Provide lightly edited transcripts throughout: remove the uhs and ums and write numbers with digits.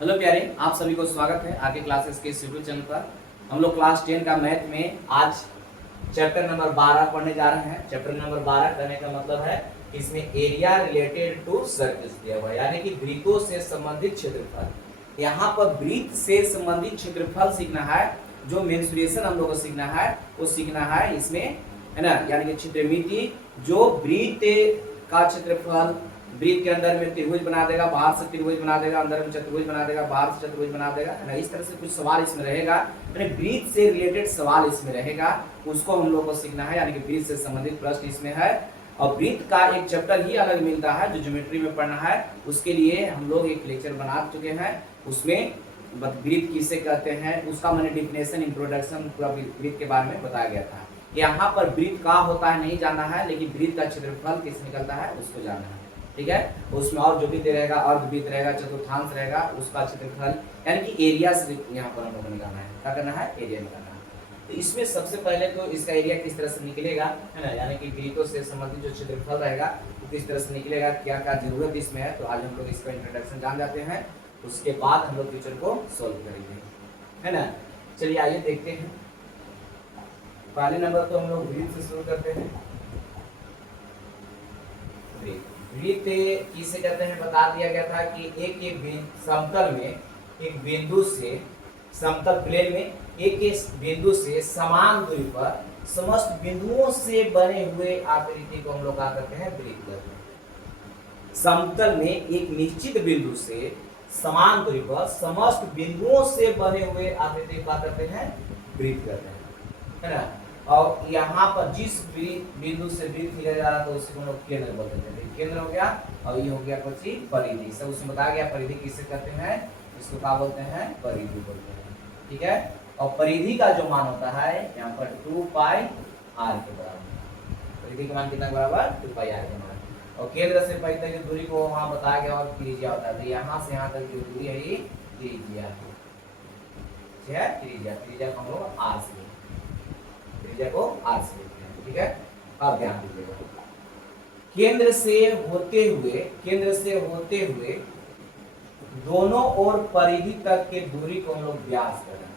Hello प्यारे, आप सभी को स्वागत है आगे क्लासेस के इस यूट्यूब चैनल पर। हम लोग क्लास 10 का मैथ में आज चैप्टर नंबर 12 पढ़ने जा रहे हैं। चैप्टर नंबर 12 करने का मतलब है कि इसमें एरिया रिलेटेड टू सर्कल्स दिया हुआ है, यानी कि वृत्तों से संबंधित क्षेत्रफल। यहाँ पर वृत्त से संबंधित क्षेत्रफल सीखना है, जो मेंसुरेशन हम लोग को सीखना है वो सीखना है इसमें, है ना। यानी कि क्षेत्रमिति, जो वृत्त का क्षेत्रफल वृत्त के अंदर में त्रिभुज बना देगा, बाहर से त्रिभुज बना देगा, अंदर में चतुर्भुज बना देगा, बाहर से चतुर्भुज बना देगा, है ना। इस तरह से कुछ सवाल इसमें रहेगा, यानी वृत्त से रिलेटेड सवाल इसमें रहेगा, उसको हम लोग को सीखना है। यानी कि वृत्त से संबंधित प्रश्न इसमें है। और वृत्त का एक चैप्टर ही अलग मिलता है जो ज्योमेट्री में पढ़ना है, उसके लिए हम लोग एक लेक्चर बना चुके हैं। उसमें वृत्त किसे कहते हैं उसका मैंने डिफिनेशन, इंट्रोडक्शन पूरा वृत्त के बारे में बताया गया था। यहाँ पर वृत्त का होता है नहीं जाना है, लेकिन वृत्त का क्षेत्रफल किस निकलता है उसको जानना है, ठीक है। उसमें और जो भी रहेगा, अर्धवृत्त रहेगा, चतुर्थांश रहेगा, उसका क्षेत्रफल यानी कि एरिया से यहाँ पर हम लोग को निकालना है। क्या करना है? एरिया निकालना है। तो इसमें सबसे पहले तो इसका एरिया किस तरह से निकलेगा, है ना, यानी कि वृत्तों से संबंधित जो क्षेत्रफल रहेगा वो किस तरह से निकलेगा, क्या क्या जरूरत इसमें है, तो आज हम लोग इसका इंट्रोडक्शन जान जाते हैं। उसके बाद हम लोग फ्यूचर को सोल्व करेंगे, है ना। चलिए आइए देखते हैं। पहले नंबर तो हम लोग वृत्त से शुरू करते हैं। वृत्त किसे कहते हैं बता दिया गया था कि एक समतल में एक बिंदु से, समतल प्लेन में एक बिंदु से समान दूरी पर समस्त बिंदुओं से बने हुए आकृति को हम लोग क्या करते हैं? वृत्त कहते हैं। समतल में एक निश्चित बिंदु से समान दूरी पर समस्त बिंदुओं से बने हुए आकृति को क्या करते हैं? वृत्त कहते हैं, है ना। और यहाँ पर जिस बिंदु से वृत्त खींचा जा रहा था उसको हम लोग केंद्र बोलते थे। केंद्र हो गया और ये हो गया कुछ परिधि। सब उसमें बताया गया परिधि किसे कहते हैं, इसको क्या बोलते हैं? परिधि बोलते हैं, ठीक है। और परिधि का जो मान होता है यहाँ पर 2 पाई r के बराबर। परिधि का मान कितना बराबर? 2 पाई r के मान। और केंद्र से पहले तक की दूरी को वहां बताया गया और त्रिज्या होता है। यहाँ से यहाँ तक की दूरी है ये त्रिज्या है, त्रिज्या को हम लोग r से, त्रिज्या को r से लिखते हैं, ठीक है। अब ध्यान दीजिएगा, केंद्र से होते हुए दोनों ओर परिधि तक के दूरी को हम लोग व्यास कर रहे हैं।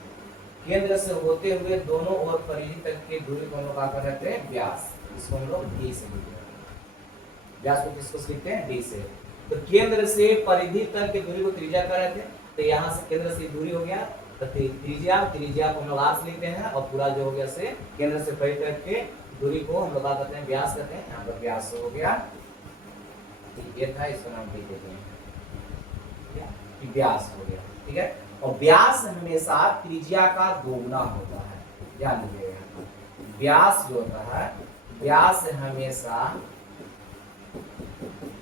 केंद्र से होते हुए दोनों ओर परिधि तक के दूरी को हम लोग क्या कर रहे हैं? व्यास। इसको हम लोग d से लिखते हैं। व्यास को किसको लिखते हैं? d से। तो केंद्र से परिधि तक की दूरी को त्रिज्या कर रहे थे, तो यहाँ से केंद्र से दूरी हो गया तो त्रिज्या को हम लोग r से लिखते हैं, और पूरा जो हो गया से केंद्र से परिधि तक के दूरी को हम लोग कहते हैं व्यास कहते हैं। यहाँ पर व्यास हो गया, ये था, इसका नाम लिख देते हैं कि व्यास हो गया, ठीक है। और व्यास हमेशा त्रिज्या का दोगुना होता है, ध्यान दीजिएगा। व्यास जो होता है, व्यास हमेशा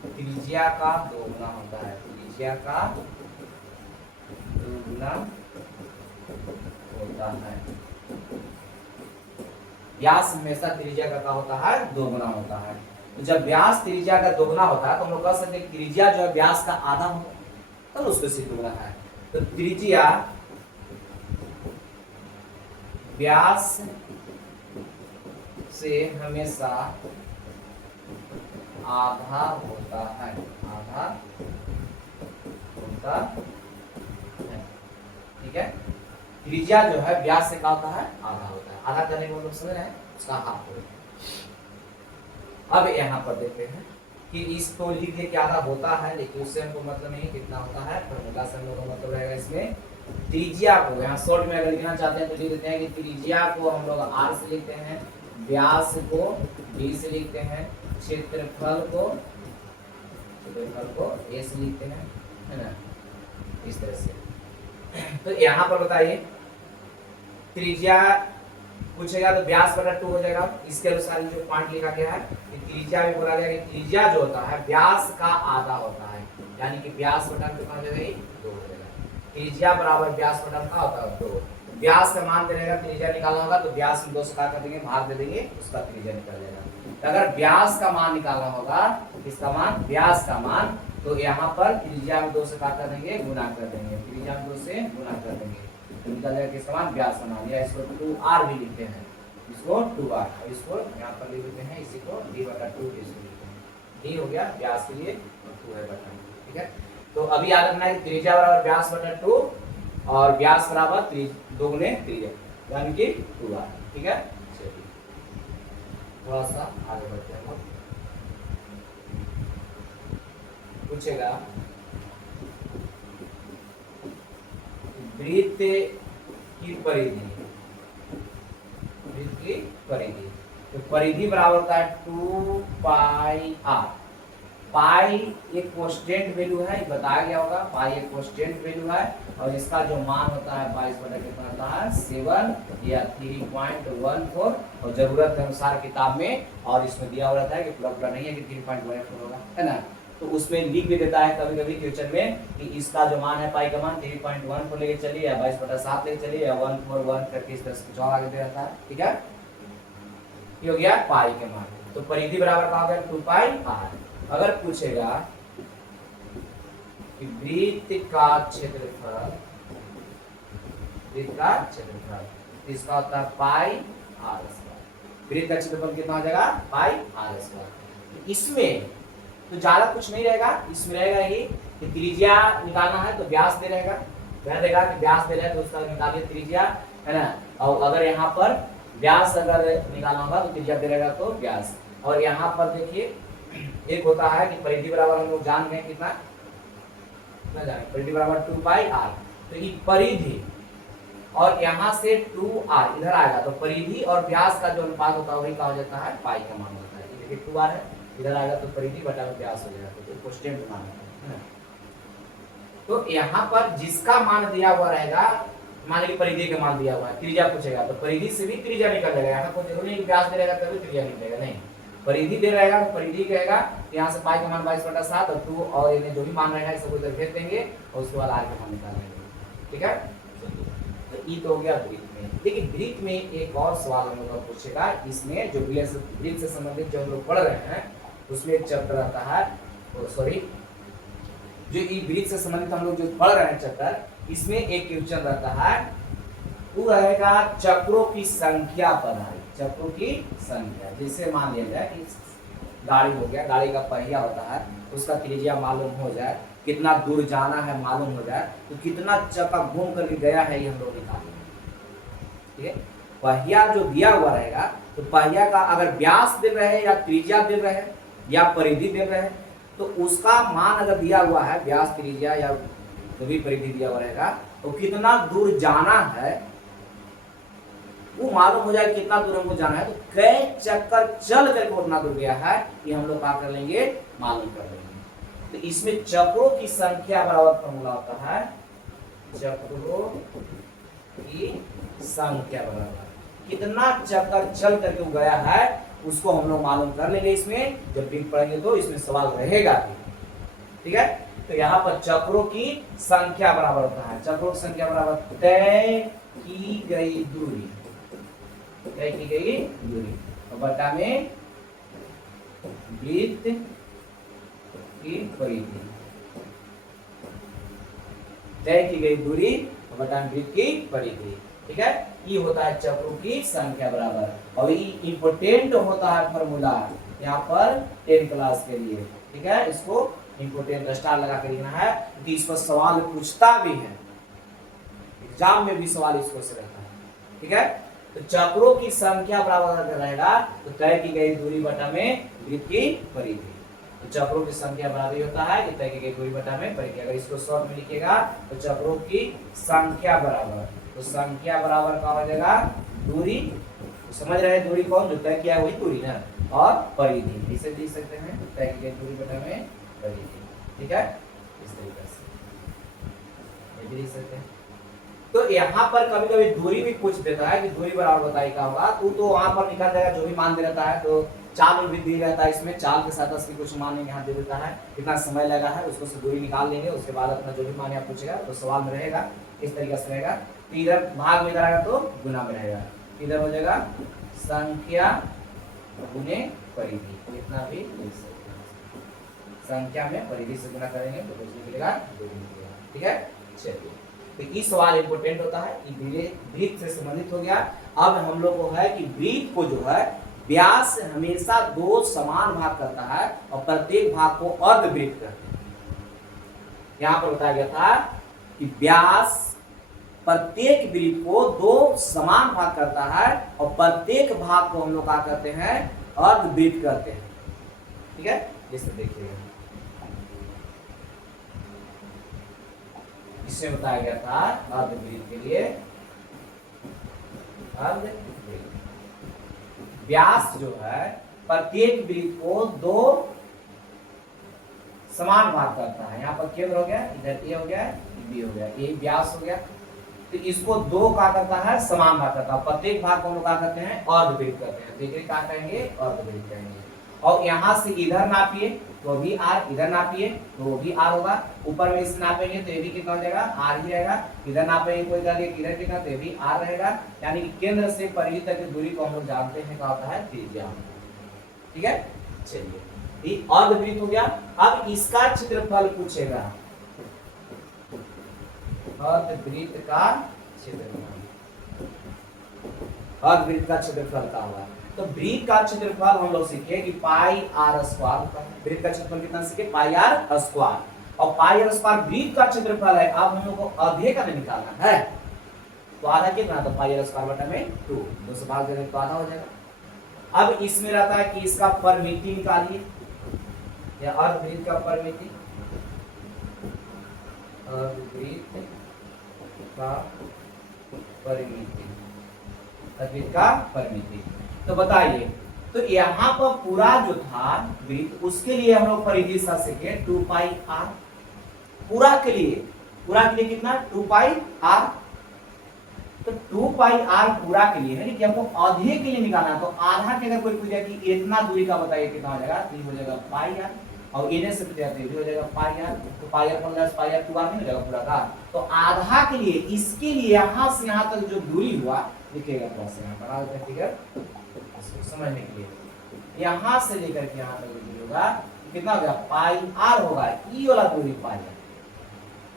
त्रिज्या का दोगुना होता है, त्रिज्या का दोगुना होता है। व्यास हमेशा त्रिज्या का होता है? दोगुना होता है। तो जब व्यास त्रिज्या का दोगुना होता है तो हम लोग कह सकते हैं त्रिज्या जो है व्यास का आधा होगा, तब तो उसको सिद्ध होना है। तो त्रिज्या व्यास से हमेशा आधा होता है, आधा होता है, ठीक है। त्रिज्या जो है व्यास से क्या होता है? आधा होता है। आधा करने को लोग समझ रहे हैं, उसका हाफ हो गया। अब यहाँ पर देखते हैं कि इसको लिख दे क्या आधा होता है, लेकिन उससे हमको मतलब नहीं कितना होता है, फॉर्मूला से हम लोग का मतलब रहेगा इसमें त्रिज्या को, यहाँ शॉर्ट में अगर लिखना चाहते हैं तो लिख देते हैं कि त्रिज्या को हम लोग r से लिखते हैं, व्यास को d से लिखते हैं, क्षेत्रफल को a से लिखते हैं, है ना, इस तरह से। तो यहाँ पर बताइए त्रिज्या पूछेगा तो व्यास बटा 2 हो जाएगा। इसके अनुसार जो पॉइंट लिखा गया है कि त्रिज्या में बोला गया कि त्रिज्या जो होता है व्यास का आधा होता है, यानी कि व्यास बटा कितना हो जाएगा? 2 हो जाएगा। त्रिज्या बराबर व्यास बटा का होता है 2। व्यास का मान दे रहेगा, त्रिज्या निकालना होगा तो व्यास में 2 से काट कर देंगे, भाग दे देंगे, उसका त्रिज्या निकल जाएगा। अगर व्यास का मान निकालना होगा, किसका मान? व्यास का मान, तो यहाँ पर त्रिज्या में 2 से काट कर देंगे, गुना कर देंगे, त्रिज्या में 2 से गुना कर देंगे, निकल जाएगा किसका मान? व्यास का मान। या इसको 2r भी लिखते हैं, इसको 2r, इसको यहाँ पर लिख देते हैं, इसी को d बटा 2 इसको लिखते हैं। d हो गया व्यास के लिए और 2 है बटा, ठीक है। तो अभी याद रखना है कि त्रिज्या बराबर व्यास बटा 2 और व्यास बराबर 2 गुने त्रिज्या यानी कि 2r। ठीक है, चलिए थोड़ा सा आगे बढ़ते हैं। पूछेगा वृत्त की परिधि, वृत्त की परिधि, तो परिधि बराबर होता है 2 पाई r। पाई एक कांस्टेंट वैल्यू है, बताया गया होगा, पाई एक कांस्टेंट वैल्यू है और इसका जो मान होता है 22 बटा कितना होता है 7 या 3.14 और जरूरत के अनुसार किताब में और इसमें दिया हुआ रहता है कि पूरा पूरा नहीं है कि 3.14 होगा, है ना। तो उसमें लिख भी देता है कभी कभी क्वेश्चन में कि इसका जो मान है पाई का मान 3.14 लेके चलिए या 22/7 लेके चलिए या 141 करके इस तरह से कुछ और आगे दे रहता है। ठीक है, ये हो गया पाई के मान। तो परिधि बराबर का हो गया 2 पाई r। अगर पूछेगा कि वृत्त का क्षेत्रफल, वृत्त का क्षेत्रफल इसका होता है पाई r स्क्वायर। वृत्त का क्षेत्रफल कितना हो जाएगा पाई r स्क्वायर। इसमें तो ज्यादा कुछ नहीं रहेगा, इसमें रहेगा ही कि त्रिज्या निकालना है तो व्यास दे रहेगा, वह देगा कि व्यास दे रहा है तो उसका निकालिए त्रिज्या, है ना। और अगर यहाँ पर व्यास अगर निकालना होगा तो त्रिज्या दे रहेगा तो व्यास। और यहाँ पर देखिए एक होता है कि परिधि बराबर हम लोग जान गए कितना जाने, परिधि बराबर 2 पाई r। तो ये परिधि और यहाँ से 2r इधर आएगा तो परिधि और व्यास का जो अनुपात होता है वही का हो जाता है पाई का मान होता है। देखिए 2r है, इधर आएगा तो परिधि बटा व्यास हो जाएगा, तो कांस्टेंट मान है ना। तो यहाँ पर जिसका मान दिया हुआ रहेगा, मान लीजिए परिधि का मान दिया हुआ है, त्रिज्या पूछेगा तो परिधि से भी त्रिज्या निकल जाएगा। यहाँ कोई जरूरी नहीं व्यास दे रहेगा तभी त्रिज्या निकलेगा, नहीं, परिधि दे रहेगा तो परिधि कहेगा यहाँ से पाई का मान 22/7 और 2 और इन्हें जो भी मान रहेगा सबको इधर भेज देंगे और उसके बाद r का मान निकाल लेंगे। ठीक है, तो ये तो हो गया वृत्त में। लेकिन वृत्त में एक और सवाल हम लोग पूछेगा, इसमें जो वृत्त से संबंधित जो हम लोग पढ़ रहे हैं उसमें एक चैप्टर आता है, सॉरी जो ये वृत्त से संबंधित हम लोग जो पढ़ रहे हैं चैप्टर, इसमें एक क्वेश्चन रहता है, वो रहेगा चक्रों की संख्या पर। चक्रों की संख्या, जैसे मान लिया जाए कि गाड़ी हो गया, गाड़ी का पहिया होता है, उसका त्रिज्या मालूम हो जाए, कितना दूर जाना है मालूम हो जाए, तो कितना चक्का घूम करके गया है ये हम लोग निकालेंगे। ठीक है, पहिया जो दिया हुआ रहेगा तो पहिया का अगर व्यास दे रहे या त्रिज्या दे रहे या परिधि दे रहे हैं तो उसका मान अगर दिया हुआ है व्यास त्रिज्या या जो भी परिधि दिया हुआ रहेगा तो कितना दूर जाना है वो मालूम हो जाए, कितना दूर हमको जाना है तो कई चक्कर चल करके उतना दूर गया है ये हम लोग क्या कर लेंगे मालूम कर लेंगे। तो इसमें चक्रों की संख्या बराबर फॉर्मूला होता है, चक्रों की संख्या बराबर कितना चक्कर चल करके वो गया है उसको हम लोग मालूम कर लेंगे। इसमें जब भी पढ़ेंगे तो इसमें सवाल रहेगा। ठीक है, तो यहाँ पर चक्रों की संख्या बराबर होता है, चक्रों की संख्या बराबर तय की गई दूरी, तय की गई दूरी और बटा में वृत्त की परिधि, तय की गई दूरी और बटा में वृत्त की परिधि। ठीक है, ये होता है चक्रों की संख्या बराबर और ये इंपोर्टेंट होता है फॉर्मूला यहाँ पर 10 क्लास के लिए। ठीक है, इसको इंपोर्टेंट स्टार लगा कर लिखना है क्योंकि इस पर सवाल पूछता भी है, एग्जाम में भी सवाल इसको से रहता है। ठीक है, तो चक्रों की संख्या बराबर रहेगा तो तय की गई दूरी बटा में वृत्त की परिधि। तो चक्रों की संख्या बराबर होता है कि तय की गई दूरी बटा में परिधि। अगर इसको शॉर्ट में लिखिएगा तो चक्रों की संख्या बराबर, तो संख्या बराबर का हो जाएगा दूरी, तो समझ रहे हैं दूरी कौन जो तय किया है वही दूरी ना, और परिधि इसे लिख सकते हैं तय की गई दूरी बटा में परिधि। ठीक है, इस तरीके से ये भी लिख सकते हैं। तो यहाँ पर कभी कभी दूरी भी पूछ देता है कि दूरी बराबर बताइए क्या होगा, तो वहां पर निकल जाएगा जो भी मान दे रहता है। तो चाल भी दी रहता है, इसमें चाल के साथ असली कुछ मान यहाँ दे देता है, कितना समय लगा है उसको से दूरी निकाल लेंगे, उसके बाद अपना जो भी मान यहाँ पूछेगा तो सवाल में रहेगा इस तरीके से रहेगा। तो इधर भाग में इधर आएगा तो गुना में रहेगा, इधर हो जाएगा संख्या गुने परिधि, इतना भी लिख सकते हैं, संख्या में परिधि से गुना करेंगे तो कुछ निकलेगा 2 निकलेगा। ठीक है, चलिए तो ये सवाल इंपोर्टेंट होता है, वृत्त से संबंधित हो गया। अब हम लोग को है कि वृत्त को जो है व्यास हमेशा 2 समान भाग करता है और प्रत्येक भाग को अर्धवृत्त कहते हैं। यहाँ पर बताया गया था कि व्यास प्रत्येक वृत्त को दो समान भाग करता है और प्रत्येक भाग को हम लोग क्या करते हैं, अर्धवृत्त करते हैं। ठीक है, जैसे देखिएगा इसमें बताया गया था अर्धवृत्त के लिए अर्धवृत्त व्यास जो है प्रत्येक वृत्त को दो समान भाग करता है। यहाँ पर केंद्र हो गया, इधर ए हो गया, बी हो गया, ये व्यास हो गया। तो इसको दो क्या करता है, समान भाग करता है। प्रत्येक भाग को हम लोग क्या करते हैं, अर्धवृत्त करते हैं। तो इसे क्या कहेंगे, अर्धवृत्त कहेंगे। और यहाँ से इधर नापिए तो भी आर, इधर नापिए तो वो भी आर होगा। ऊपर में इसे नापेंगे तो ये भी कितना हो जाएगा, आर ही रहेगा। इधर नापेंगे कोई इधर कितना, तो ये भी आर रहेगा। यानी कि केंद्र से परिधि तक की दूरी को हम लोग जानते हैं क्या होता है, त्रिज्या। ठीक है, चलिए ये अर्धवृत्त हो गया। अब इसका क्षेत्रफल पूछेगा, अर्धवृत्त का क्षेत्रफल, अर्धवृत्त का क्षेत्रफल का हुआ। तो वृत्त का क्षेत्रफल हम लोग सीखे कि पाई आर स्क्वायर होता है। वृत्त का क्षेत्रफल कितना सीखे, पाई आर स्क्वायर। और पाई आर स्क्वायर वृत्त का क्षेत्रफल है। अब हम लोग को आधे का निकालना है, तो आधा कितना, तो पाई आर स्क्वायर बटा में 2, 2 से भाग देंगे तो आधा हो जाएगा। अब इसमें रहता है कि इसका परिमिति निकालिए, या अर्धवृत्त का परिमिति, अर्धवृत्त का परिमिति, अर्धवृत्त का परिमिति। तो बताइए, तो यहाँ पर पूरा जो था वृत्त, उसके लिए हम लोग परिधि साथ सीखे 2 पाई आर। पूरा के लिए कितना, 2 पाई आर। तो 2 पाई आर पूरा के लिए है कि हमको आधे के लिए निकालना। तो आधा के अगर कोई पूछे कि इतना दूरी का बताइए कितना हो जाएगा, तो ये हो जाएगा पाई आर। और इन्हें से पूछा तो ये हो जाएगा पाई आर। तो pi r plus pi r 2 r नहीं हो जाएगा पूरा का। तो आधा के लिए, इसके लिए यहाँ से यहाँ तक जो दूरी हुआ लिखेगा, बस यहाँ बना देते हैं फिगर समझने के लिए। यहाँ से लेकर के यहाँ तक दूरी होगा कितना हो गया, पाई आर होगा। ई वाला दूरी पाई आर,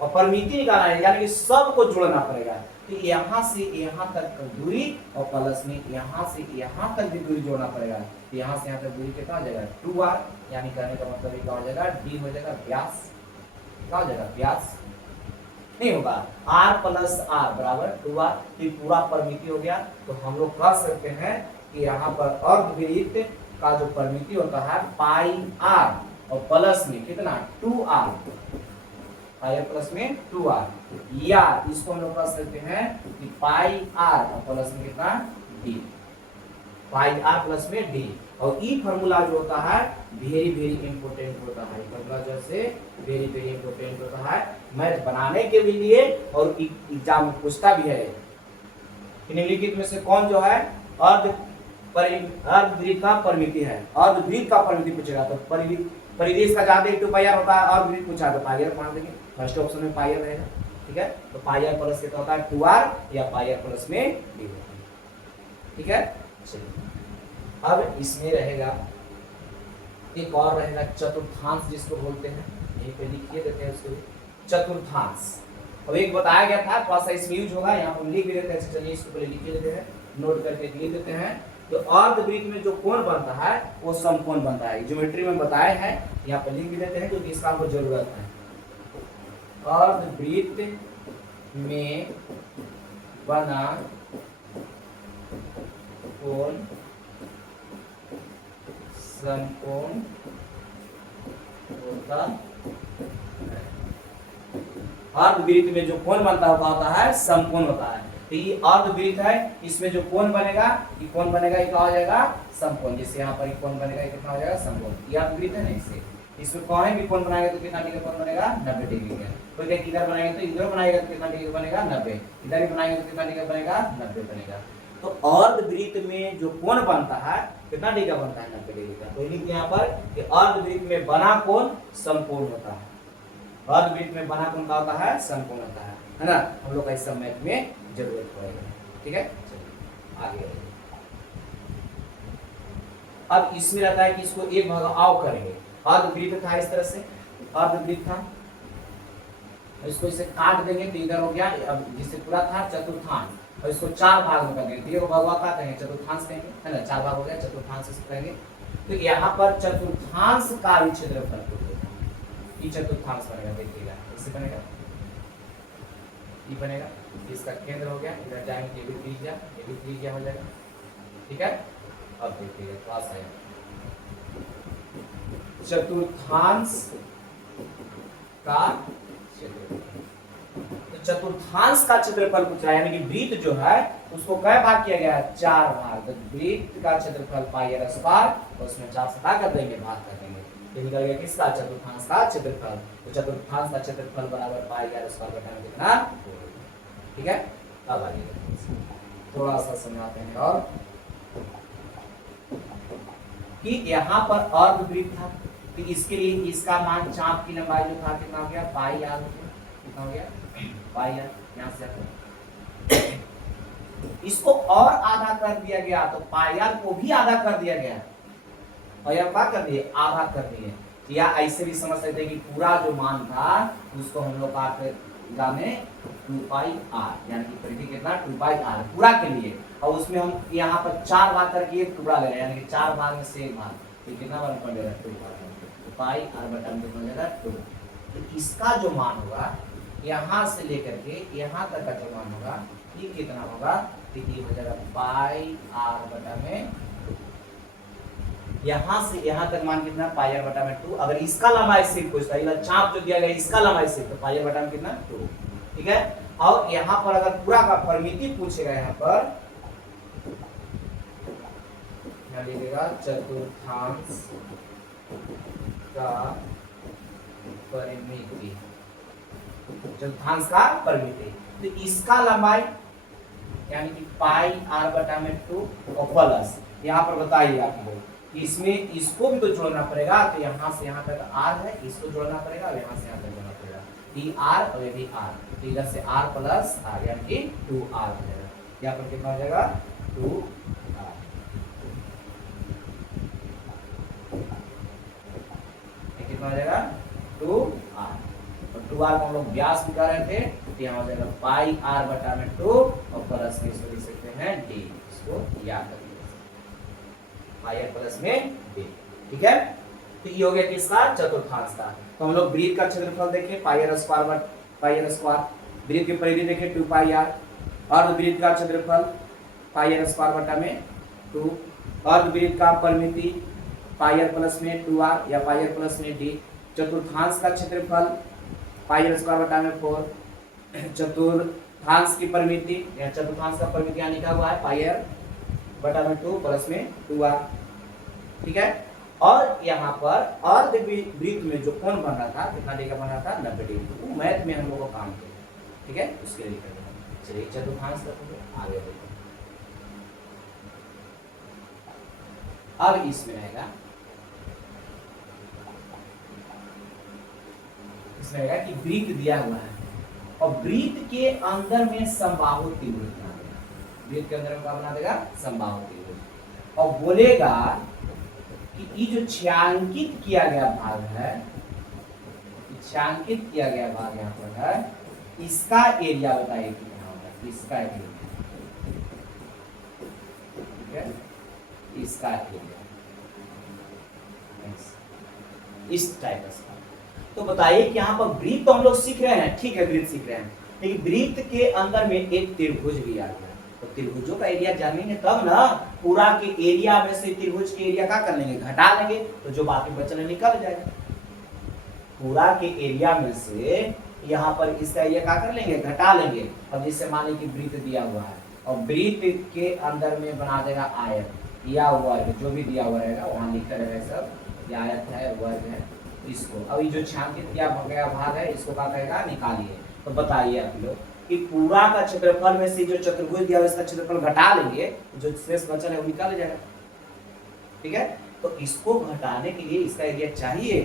और परिमिति निकालना है, यानी कि सबको जोड़ना पड़ेगा। तो यहाँ से यहाँ तक का दूरी और प्लस में यहाँ से यहाँ तक भी दूरी जोड़ना पड़ेगा। तो यहाँ से यहाँ तक दूरी कितना हो जाएगा, 2r। यानी कहने का मतलब क्या हो जाएगा, d हो जाएगा व्यास। क्या हो जाएगा, व्यास नहीं होगा, r प्लस r बराबर 2r। ये पूरा परिमिति हो गया। तो हम लोग कह सकते हैं कि यहाँ पर अर्धवृत्त का जो परिमिति होता है पाई आर और प्लस में कितना, 2r, पाई आर प्लस में 2r, या इसको हम लोग कह सकते हैं कि पाई आर और प्लस में कितना, d, पाई आर प्लस में d। और ई फार्मूला जो होता है वेरी वेरी इंपोर्टेंट होता है। फार्मूला जैसे वेरी वेरी इंपोर्टेंट होता है मैथ बनाने के लिए, और एग्जाम में पूछता भी है। निम्नलिखित में से कौन जो है अर्धवृत्त का परिमिति है, अर्धवृत्त का परिमिति पूछेगा। तो परिधि इसका ज्यादा 2 पाई आर होता है, अर्धवृत्त पूछा तो पाई आर मान देंगे। फर्स्ट ऑप्शन में पाई आर रहेगा। ठीक है, तो पाई आर प्लस कितना होता है, 2r, या पाई आर प्लस में d होता है। ठीक है, चलिए अब इसमें रहेगा एक और रहेगा चतुर्थांश, जिसको बोलते हैं, यहीं पे लिखिए देते हैं उसको, चतुर्थांश। अब एक बताया गया था, थोड़ा सा इसमें यूज होगा, यहाँ पर लिख भी देते हैं। चलिए इसको पहले लिख देते हैं, नोट करके लिख देते हैं। तो अर्धवृत्त में जो कोण बनता है वो समकोण बनता है। ज्योमेट्री में बताया है, यहाँ पर लिख भी देते हैं क्योंकि इसका हमको जरूरत है। अर्धवृत्त में बना कोण समकोण होता है। अर्धवृत्त में जो कोण बनता होता है समकोण होता है। तो ये अर्धवृत्त है, इसमें जो कोण बनेगा, ये कोण बनेगा, ये क्या हो जाएगा, समकोण। जैसे यहाँ पर कोण बनेगा, ये कितना हो जाएगा, समकोण। ये अर्धवृत्त है ना, इससे इसमें कहीं भी कोण बनाएगा तो कितना डिग्री कोण बनेगा, 90 डिग्री का। कोई कहीं इधर बनाएगा तो इधर बनाएगा तो कितना डिग्री बनेगा, 90। इधर भी बनाएगा तो कितना डिग्री बनेगा, 90 बनेगा। तो अर्धवृत्त में जो कोण बनता है कितना डिग्री का बनता है, 90 डिग्री का। तो लिखते हैं यहाँ पर कि अर्धवृत्त में बना कोण समकोण होता है। अर्धवृत्त में बना कोण क्या होता है, समकोण होता है ना। हम लोग का इस समय में जरूरत पड़ेगा। ठीक है, चलिए आगे। अब इसमें रहता है कि इसको एक भाग आव करेंगे। अर्धवृत्त था इस तरह से, अर्धवृत्त था, इसको इसे काट देंगे तो इधर हो गया। अब जिससे पूरा था चतुर्थांश, और इसको 4 भाग में कर देंगे। तो भगवा का कहेंगे, चतुर्थांश कहेंगे, है ना। 4 भाग हो गया, चतुर्थांश से कहेंगे। तो यहाँ पर चतुर्थांश का भी क्षेत्रफल ये चतुर्थांश बनेगा। देखिएगा इससे बनेगा, ये बनेगा, इसका केंद्र हो गया, इधर जाएंगे ये भी त्रिज्या हो जाएगा। ठीक है, अब देखिए पास है चतुर्थांश का क्षेत्रफल। तो चतुर्थांश का क्षेत्रफल पूछ रहा है, यानी कि वृत्त जो है उसको कै भाग किया गया है, 4 भाग। तो वृत्त का क्षेत्रफल पाई r स्क्वायर, और उसमें 4 से भाग कर देंगे, भाग कर देंगे, ये निकल गया किसका, चतुर्थांश का क्षेत्रफल। तो चतुर्थांश का क्षेत्रफल बराबर पाई r स्क्वायर बटा में कितना। ठीक है, अब आइए थोड़ा सा समझाते हैं और कि यहाँ पर अर्धवृत्त था, तो इसके लिए इसका मान चाप की लंबाई जो था कितना हो गया, पाई r, कितना हो गया, पाई r। यहाँ से इसको और आधा कर दिया गया, तो पाई r को भी आधा कर दिया गया, और यह क्या कर दिए, आधा कर दिए। या ऐसे भी समझ सकते हैं कि पूरा जो मान था उसको हम लोग जाने 2 पाई r, यानी कि परिधि कितना 2 पाई r पूरा के लिए, और उसमें हम यहाँ पर 4 भाग करके एक टुकड़ा ले रहे हैं, यानी कि 4 भाग में से एक भाग, तो कितना बन पड़ जाएगा 2 पाई r बटा में कितना हो जाएगा 2। तो इसका जो मान होगा यहाँ से लेकर के यहाँ तक का जो मान होगा ये कितना होगा, तो ये हो जाएगा पाई r बटा में, यहाँ से यहाँ तक मान कितना, पाई r बटा में 2। अगर इसका लंबाई सिर्फ पूछता है, चाप जो दिया गया इसका लंबाई सिर्फ, तो पाई r बटा में कितना 2। ठीक है, और यहाँ पर अगर पूरा का परिमिति पूछेगा, यहाँ पर यहाँ लिखेगा चतुर्थांश का परिमिति, चतुर्थांश का परिमिति, तो इसका लंबाई यानी कि पाई r बटा में 2 और प्लस, यहाँ पर बताइए आप लोग इसमें इसको भी तो जोड़ना पड़ेगा, तो यहाँ से यहाँ तक r है, इसको जोड़ना पड़ेगा, और यहाँ से यहाँ तक जोड़ना पड़ेगा, ये r और ये भी r, तो इधर से r प्लस r यानी कि 2r हो जाएगा। यहाँ पर कितना हो जाएगा 2r, कितना हो जाएगा 2r, और 2r को हम लोग व्यास भी कर रहे थे, तो यहाँ हो जाएगा पाई r बटा में 2 और प्लस में इसको लिख सकते हैं d, इसको याद कर पाई r प्लस में d। ठीक है, तो ये हो गया किसका, चतुर्थांश का। तो हम लोग वृत्त का क्षेत्रफल देखें, पाई r स्क्वायर, वृत्त की परिधि देखें 2 पाई r, अर्धवृत्त का क्षेत्रफल पाई r स्क्वायर बटा में 2, अर्धवृत्त का परिमिति पाई r प्लस में 2r या पाई r प्लस में d, चतुर्थांश का क्षेत्रफल पाई r स्क्वायर बटा में 4, चतुर्थांश की परिमिति या चतुर्थांश का परिमिति यहाँ लिखा हुआ है पाई r बटा में 2 प्लस में 2r। ठीक है, और यहाँ पर अर्धवृत्त में जो कोण बन रहा था कितना डिग्री बन रहा था, 90 डिग्री। वो मैथ में हम लोग को काम किया, ठीक है, उसके लिए चलिए चतुर्थांश करते हैं, आगे देखते हैं। अब इसमें रहेगा, इसमें रहेगा कि वृत्त दिया हुआ है और वृत्त के अंदर में समबाहु त्रिभुज बना देगा, वृत्त के अंदर में क्या बना देगा, समबाहु त्रिभुज, और बोलेगा कि ये जो छायांकित किया गया भाग है, छायांकित किया गया भाग यहाँ पर है, इसका एरिया बताइए कितना होगा, इसका एरिया, ठीक है, इसका एरिया इस टाइप का। तो बताइए कि यहाँ पर वृत्त तो हम लोग सीख रहे हैं, ठीक है, वृत्त सीख रहे हैं, लेकिन वृत्त के अंदर में एक त्रिभुज भी आ गया, तो त्रिभुजों का एरिया जानेंगे तब ना, पूरा के एरिया में से त्रिभुज के एरिया क्या कर लेंगे, घटा लेंगे, तो जो बाकी बचने निकल जाएगा। पूरा के एरिया में से यहाँ पर इसका एरिया क्या कर लेंगे, घटा लेंगे। अब जैसे माने कि वृत्त दिया हुआ है और वृत्त के अंदर में बना देगा आयत या वर्ग, जो भी दिया हुआ रहेगा वहाँ लिखा रहेगा सब, ये आयत है, वर्ग है, इसको अब ये जो छायांकित किया गया भाग है इसको क्या कहेगा, निकालिए। तो बताइए आप लोग कि पूरा का क्षेत्रफल में से जो चतुर्भुज दिया हुआ इसका क्षेत्रफल घटा लेंगे, जो शेष बचा है वो निकाल जाएगा, ठीक है। तो इसको घटाने के लिए इसका एरिया चाहिए,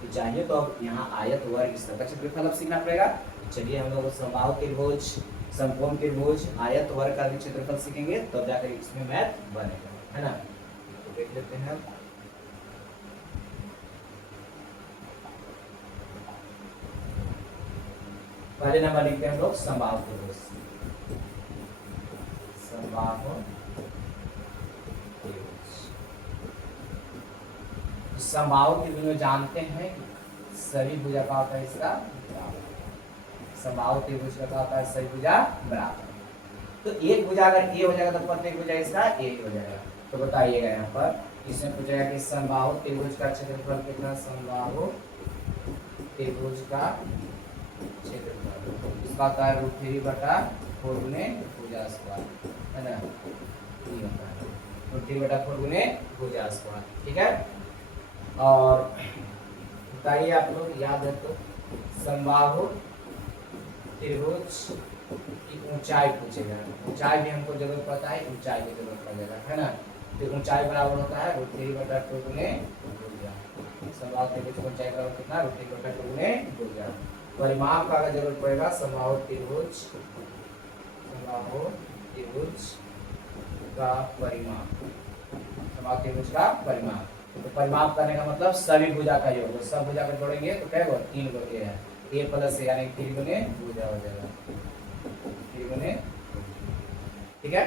तो चाहिए तो अब यहाँ आयत वर्ग इस तरह का क्षेत्रफल अब सीखना पड़ेगा। चलिए हम लोग समबाहु त्रिभुज, समकोण त्रिभुज, आयत वर्ग का भी क्षेत्रफल सीखेंगे, तब जाकर इसमें मैथ बनेगा, है ना। तो देख लेते हैं पहले नंबर लिखते हैं हम लोग समबाहु त्रिभुज, समबाहु त्रिभुज। समबाहु त्रिभुज में जानते हैं सभी भुजा का होता है इसका बराबर। समबाहु त्रिभुज का क्या होता है? सभी भुजा बराबर। तो एक भुजा अगर ए हो जाएगा तो प्रत्येक भुजा इसका ए हो जाएगा। तो बताइएगा यहाँ पर इसमें पूछेगा कि समबाहु त्रिभुज का क्षेत्रफल कितना? समबाहु त्रिभुज का क्षेत्रफल इसका होता है √3/4 गुने भुजा स्क्वायर, है ना? ये होता है √3/4 गुने भुजा स्क्वायर, ठीक है। और बताइए आप लोग याद है तो समबाहु त्रिभुज की ऊंचाई पूछेगा। ऊंचाई भी हमको जरूरत पड़ता है, ऊंचाई की जरूरत पड़ेगा, है ना? तो ऊंचाई बराबर होता है √3/4 गुने भुजा। समबाहु त्रिभुज की ऊंचाई बराबर कितना? √3/4 गुने भुजा। परिमाप का अगर जरूरत पड़ेगा समबाहु त्रिभुज का परिमाप, समबाहु त्रिभुज का परिमाप। तो परिमाप करने का मतलब सभी भुजा का योग, सब भुजा को जोड़ेंगे तो क्या होगा? 3 को ए है, ए प्लस ए यानी 3 गुने भुजा हो जाएगा, 3 गुने, ठीक है।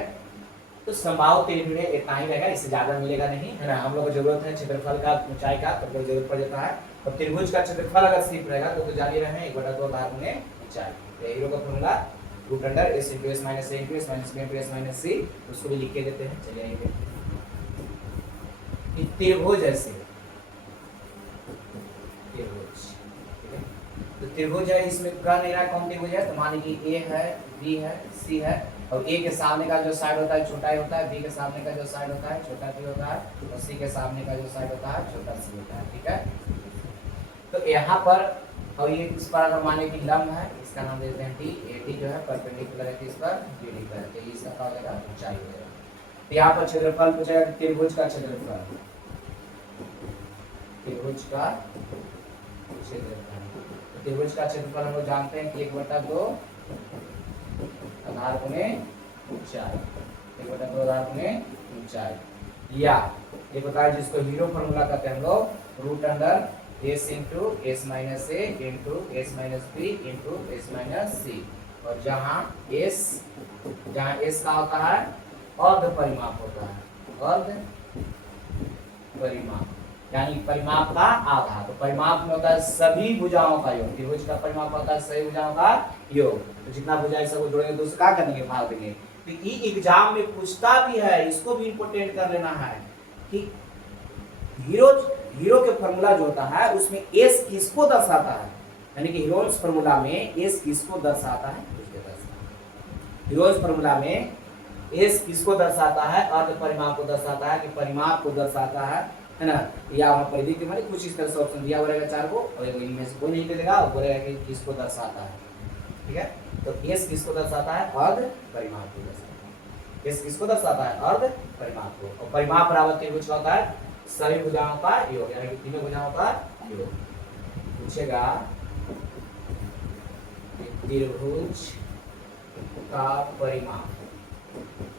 तो समबाहु त्रिभुज में इतना ही रहेगा, इससे ज्यादा मिलेगा नहीं, है ना? हम लोग को जरूरत है क्षेत्रफल का, ऊंचाई का, तो कोई जरूरत पड़ जाता है। और त्रिभुज का क्षेत्रफल अगर सिर्फ रहेगा तो जान ही रहे हैं 1/2 आधार गुने ऊंचाई। तो हीरो का formula √s × s - a × s - b × s - c, उसको भी लिख के देते हैं। चलिए आइए कि त्रिभुज ऐसे त्रिभुज, ठीक है। तो त्रिभुज है, इसमें कह नहीं रहा कौन त्रिभुज है, तो मान लीजिए ए है, बी है, सी है, और ए के सामने का जो साइड होता है छोटा ही होता है, बी के सामने का जो साइड होता है छोटा सी होता है, और सी के सामने का जो साइड होता है छोटा सी होता है, ठीक है। तो यहाँ पर और ये इस पर अगर माने कि लंब है, इसका नाम देते हैं टी, ए टी जो है परपेंडिकुलर है इस पर बी डी पर, तो इसका क्या हो जाएगा? ऊंचाई हो जाएगा। तो यहाँ पर क्षेत्रफल पूछेगा कि त्रिभुज का क्षेत्रफल, त्रिभुज का क्षेत्रफल। त्रिभुज का क्षेत्रफल हम लोग जानते हैं कि 1/2 आधार गुने ऊंचाई, 1/2 आधार गुने ऊंचाई, या ये बताया जिसको हीरो फॉर्मूला कहते हैं हम लोग, √s × s - a × s - b × s - c। और जहाँ s का होता है अर्ध परिमाप होता है, अर्ध परिमाप यानी परिमाप का आधा। तो परिमाप में होता है सभी भुजाओं का योग, त्रिभुज का परिमाप होता है सभी भुजाओं का योग। तो जितना भुजाएं सबको जोड़ेंगे तो उसका करेंगे, भाग देंगे। तो ये एग्जाम में पूछता भी है, इसको भी इंपोर्टेंट कर लेना है कि हीरो के फॉर्मूला जो होता है उसमें एस किसको दर्शाता है, यानी कि हीरोज फॉर्मूला में एस किसको दर्शाता है, हीरोज फॉर्मूला में एस किसको दर्शाता है? अर्ध परिमाप को दर्शाता है, कि परिमाप को दर्शाता है ना? या वहां पर देखिए मैंने कुछ इस तरह से ऑप्शन दिया हुआ रहेगा 4 को, और इनमें से कोई नहीं दे और बोलेगा कि किसको दर्शाता है, ठीक है। तो एस किसको दर्शाता है? अर्ध परिमाप को दर्शाता है। एस किसको दर्शाता है? अर्ध परिमाप को। और परिमाप बराबर त्रिभुज का होता है सभी भुजाओं का योग, यानी कि तीनों भुजाओं का योग। पूछेगा त्रिभुज का परिमाप,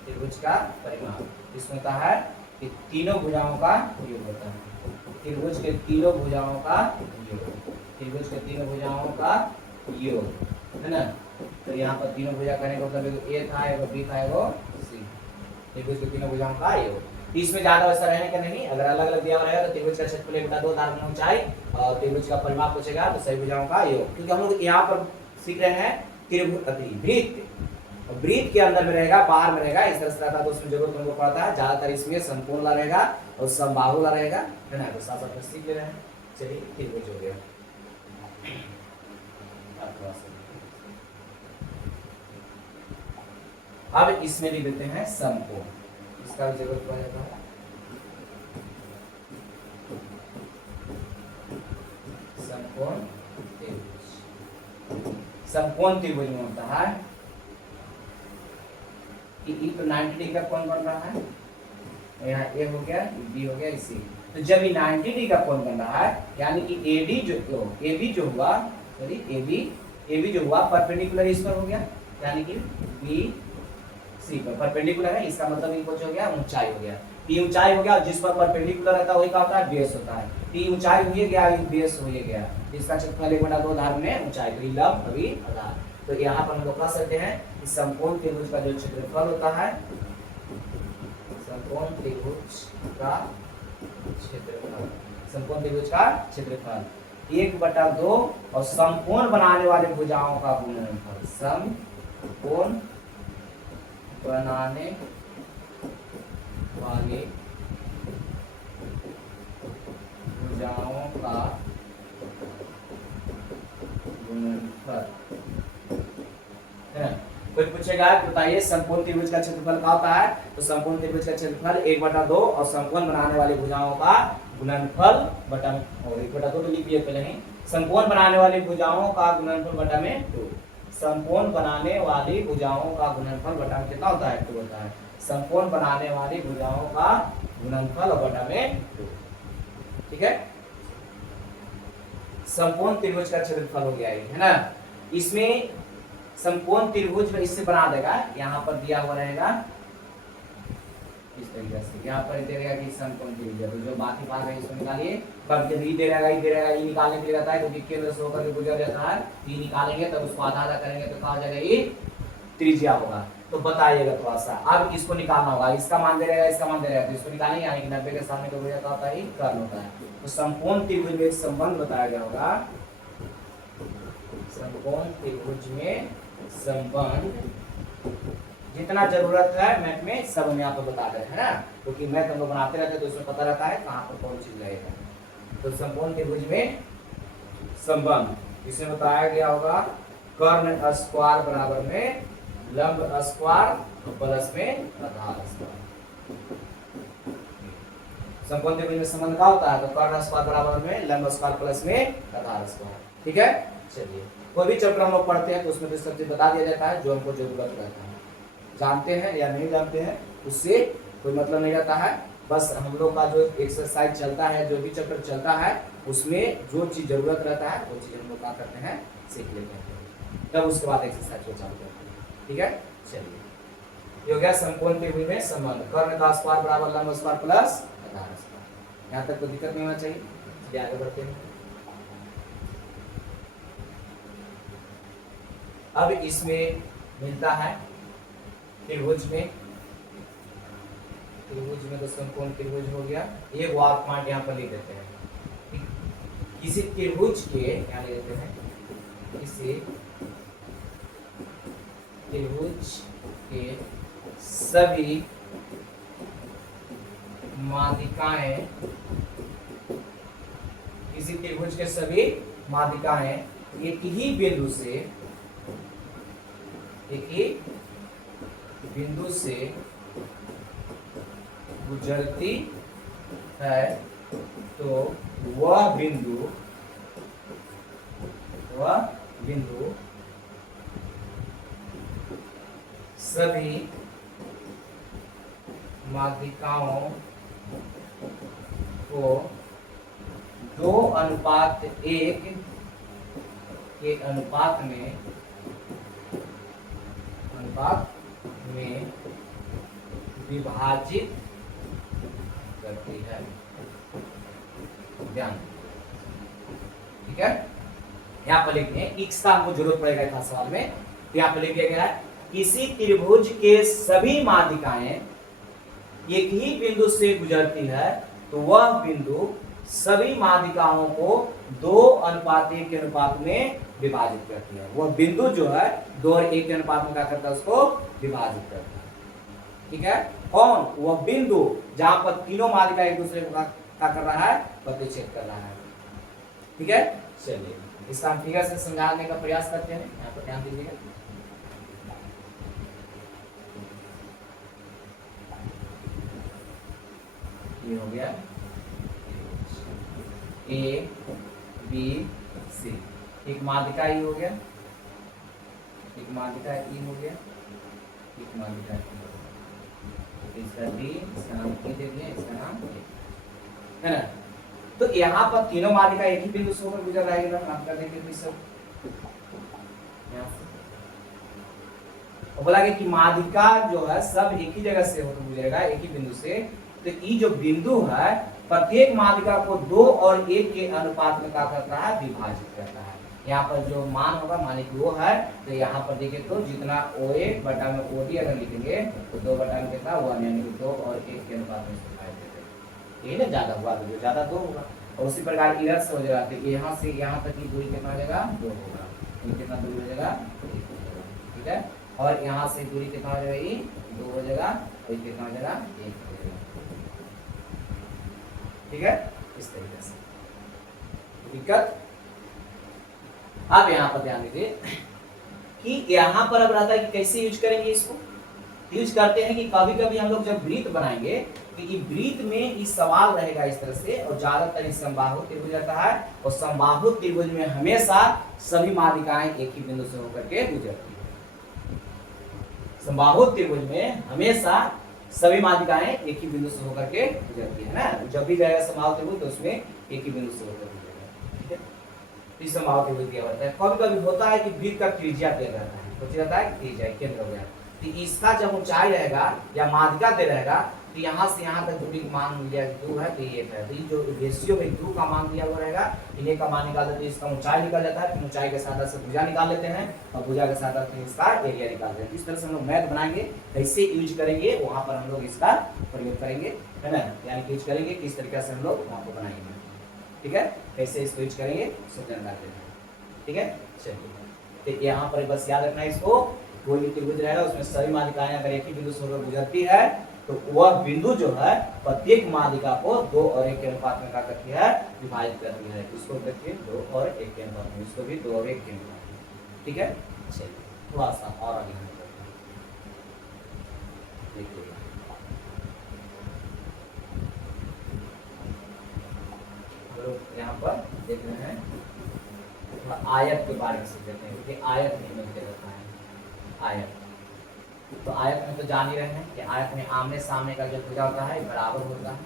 त्रिभुज का परिमाप इसमें होता है कि तीनों भुजाओं का योग होता है, त्रिभुज के तीनों भुजाओं का योग, त्रिभुज के तीनों भुजाओं का योग, है ना? तो यहाँ पर तीनों भुजा करने का मतलब एगो ए था, एगो बी था, एगो सी, त्रिभुज के तीनों भुजाओं का योग। इसमें ज्यादा वैसा रहने का नहीं, अगर अलग अलग दिया हुआ रहेगा तो त्रिभुज का क्षेत्रफल 1/2 आधार गुना ऊंचाई, और त्रिभुज का परिमाप पूछेगा तो सभी भुजाओं का योग। क्योंकि हम लोग यहाँ पर सीख रहे हैं त्रिभुज, वृत्त के अंदर में रहेगा, बाहर में रहेगा, इस तरह से रहता है तो उसमें जरूरत हमको पड़ता है। ज्यादातर इसमें समकोण ला रहेगा और समबाहु ला रहेगा, है ना? तो साथ साथ में सीख ले रहे हैं। चलिए त्रिभुज हो गया। अब इसमें लिख देते हैं समकोण, इसका भी जरूरत पड़ जाता है। समकोण त्रिभुज, समकोण त्रिभुज में होता है कि ई तो 90 डिग्री का कोण बन रहा है, यहाँ ए हो गया, बी हो गया, सी। तो जब ये 90 डिग्री का कोण बन रहा है, यानी कि एबी जो हुआ, सॉरी एबी जो हुआ परपेंडिकुलर इस पर हो गया, यानी कि बी सी पर परपेंडिकुलर है, इसका मतलब इनको हो गया ऊंचाई हो गया। टी ऊंचाई हो गया, जिस पर परपेंडिकुलर रहता है वही क्या होता है? बेस होता है। टी ऊंचाई हो गया, बेस हो गया, इसका क्षेत्रफल 1/2 आधार में ऊंचाई, तो लंब अभी आधार। तो यहाँ पर हम लोग कह सकते हैं कि समकोण त्रिभुज का जो क्षेत्रफल होता है, समकोण त्रिभुज का क्षेत्रफल, समकोण त्रिभुज का क्षेत्रफल 1/2 और समकोण बनाने वाले भुजाओं का गुणनफल, समकोण बनाने वाले भुजाओं का गुणनफल है। कोई पूछेगा कि बताइए समकोण त्रिभुज का क्षेत्रफल क्या होता है, तो समकोण त्रिभुज का क्षेत्रफल 1/2 और समकोण बनाने वाली भुजाओं का गुणनफल बटा, और 1/2 तो लिख दिए पहले ही, समकोण बनाने वाली भुजाओं का गुणनफल बटा में 2, समकोण बनाने वाली भुजाओं का गुणनफल बटा में कितना होता है, 2 होता है। समकोण बनाने वाली भुजाओं का गुणनफल और बटा में 2, ठीक है। समकोण त्रिभुज का क्षेत्रफल हो गया है ना। इसमें समकोण त्रिभुज में इससे बना देगा, यहाँ पर दिया हुआ रहेगा इस तरीके से, यहाँ पर दे देगा कि समकोण त्रिभुज है, तो जो बाकी भाग है इसको निकालिए, कब के ई दे रहेगा, ई दे रहेगा, ई निकालने के लिए रहता है क्योंकि केंद्र से होकर के गुजर जाता है, ई निकालेंगे तब उसको आधा आधा करेंगे तो कहा जाएगा ये त्रिज्या होगा। तो बताइएगा थोड़ा सा, अब इसको निकालना होगा, इसका मान दे रहेगा, इसका मान दे रहेगा, तो इसको निकालेंगे, यानी कि 90 के सामने का भुजा होता है कर्ण होता है। तो समकोण त्रिभुज में एक संबंध बताया गया होगा, समकोण त्रिभुज में संबंध जितना जरूरत है मैथ में सब हम यहाँ पर बता रहे हैं ना, क्योंकि मैथ हम लोग बनाते रहते हैं तो उसमें पता रहता है कहाँ पर कौन चीज लगेगा। तो समकोण त्रिभुज में संबंध इसमें बताया गया होगा, कर्ण स्क्वायर बराबर में लंब स्क्वायर प्लस में आधार स्क्वायर। समकोण त्रिभुज में संबंध क्या होता है, तो कर्ण स्क्वायर बराबर में लंब स्क्वायर प्लस में आधार स्क्वायर, ठीक है। चलिए कोई भी चैप्टर हम लोग पढ़ते हैं तो उसमें तो सब चीज बता दिया जाता है जो हमको जरूरत रहता है, जानते हैं या नहीं जानते हैं उससे कोई मतलब नहीं रहता है। बस हम लोग का जो एक्सरसाइज चलता है, जो भी चैप्टर चलता है उसमें जो चीज जरूरत रहता है वो चीज हम लोग क्या करते हैं, सीख लेते हैं, तब उसके बाद एक्सरसाइज को चालू करते हैं, ठीक है। चलिए ये हो गया समकोण त्रिभुज में संबंध, कर्ण का स्क्वायर बराबर लंब स्क्वायर प्लस आधार स्क्वायर। यहाँ तक कोई दिक्कत नहीं होना चाहिए, चलिए आगे बढ़ते हैं। अब इसमें मिलता है त्रिभुज में तो समकोण त्रिभुज हो गया, एक वार पॉइंट यहाँ पर लिख देते हैं, किसी त्रिभुज के यहाँ लिख देते हैं, किसी त्रिभुज के सभी माध्यिकाएं, किसी त्रिभुज के सभी माध्यिकाएं एक ही बिंदु से गुजरती है तो वह बिंदु सभी माध्यिकाओं को 2:1 के अनुपात में विभाजित करती है, ध्यान, ठीक है। यहाँ पर लिखते हैं, x का हमको जरूरत पड़ेगा था सवाल में, तो यहाँ पर लिख दिया गया है किसी त्रिभुज के सभी माध्यिकाएं एक ही बिंदु से गुजरती है तो वह बिंदु सभी माध्यिकाओं को 2:1 के अनुपात में विभाजित करती है। वह बिंदु जो है 2 और 1 के अनुपात में क्या करता है, उसको विभाजित करता है, ठीक है। कौन, वह बिंदु जहां पर तीनों माध्यिका एक दूसरे को क्या कर रहा है, प्रतिच्छेद कर रहा है, ठीक है। चलिए इसका हम फिगर से समझाने का प्रयास करते हैं, यहाँ पर ध्यान दीजिएगा। ये हो गया ए बी सी, एक माध्यिका ई हो गया, एक माध्यिका ई हो गया, एक माध्यिका ई हो गया, इसका डी, इसका नाम ई दे दिया, इसका नाम ए, है ना। तो यहाँ पर तीनों माध्यिका एक ही बिंदु से होकर गुजर रहा है, आप कर देंगे सब और बोला गया कि माध्यिका जो है सब एक ही जगह से होकर गुजरेगा, एक ही बिंदु से। तो ई जो बिंदु है प्रत्येक माध्यिका को 2 और 1 के अनुपात में क्या करता है, विभाजित करता है। यहाँ पर जो मान होगा, माने कि वो है, तो यहाँ पर देखिए तो जितना OA बटा में OD अगर लिखेंगे तो 2 बटा में कितना 1, यानी कि 2 और 1 के अनुपात में विभाजित देते हैं, ये ना ज्यादा हुआ तो जो ज्यादा 2 होगा, और उसी प्रकार इधर से हो जाएगा, तो यहाँ से यहाँ तक की दूरी कितना हो जाएगा 2 होगा, ये कितना दूरी हो जाएगा 1 हो जाएगा, ठीक है। और यहाँ से दूरी कितना हो जाएगा, ये 2 हो जाएगा, और ये कितना हो जाएगा 1 हो जाएगा, ठीक है। इस तरीके से दिक्कत। अब यहाँ पर ध्यान दीजिए कि यहाँ पर अब रहता है कि कैसे यूज करेंगे इसको। यूज करते हैं कि कभी कभी हम लोग जब वृत्त बनाएंगे तो ये वृत्त में इस सवाल रहेगा इस तरह से, और ज्यादातर इस समबाहु त्रिभुज रहता है, और समबाहु त्रिभुज में हमेशा सभी माध्यिकाएं एक ही बिंदु से होकर के गुजरती है। समबाहु त्रिभुज में हमेशा सभी माध्यिकाएं एक ही बिंदु से होकर के गुजरती है ना। जब भी जाएगा समबाहु त्रिभुज तो उसमें एक ही बिंदु से होकर गुजरेगा, ठीक है। तो इस समबाहु त्रिभुज दिया होता है। कभी कभी होता है कि वृत्त का त्रिज्या दिया रहता है, कुछ रहता है त्रिज्या केंद्र हो गया, तो इसका जब ऊंचाई रहेगा या माध्यिका दे रहेगा, तो यहाँ से यहाँ तक दूरी मान लिया 2 है, तो ये है, तो ये जो रेशियो में 2 का मान दिया हुआ रहेगा, इन्हें का मान निकाल देते हैं, इसका ऊंचाई निकल जाता है, फिर ऊंचाई के साथ से भुजा निकाल लेते हैं, और भुजा के साथ फिर इसका एरिया निकाल देते हैं। इस तरह से हम लोग मैथ बनाएंगे, कैसे यूज करेंगे वहाँ पर हम लोग इसका प्रयोग करेंगे, है ना। यानी कि यूज करेंगे किस तरीके से हम लोग वहाँ पर बनाएंगे, ठीक है, कैसे इसको यूज करेंगे सब जानना देते हैं, ठीक है। चलिए, तो यहाँ पर बस याद रखना है इसको, कोई भी त्रिभुज रहेगा उसमें सभी माध्यिकाएं अगर एक ही बिंदु से होकर गुजरती है, तो वह बिंदु जो है प्रत्येक माध्यिका को 2 और 1 के अनुपात में क्या करती है, विभाजित करती है। इसको देखिए 2 और 1 के अनुपात में, इसको भी 2 और 1 के अनुपात में, ठीक है। चलिए थोड़ा सा और आगे हम करते हैं, देखिए हम लोग यहाँ पर देख रहे हैं आयत के बारे में सीख लेते हैं, क्योंकि आयत में मिलते रहता है। आयत, तो आयत में तो जान ही रहे हैं कि आयत में आमने सामने का जो भुजा होता है बराबर होता है,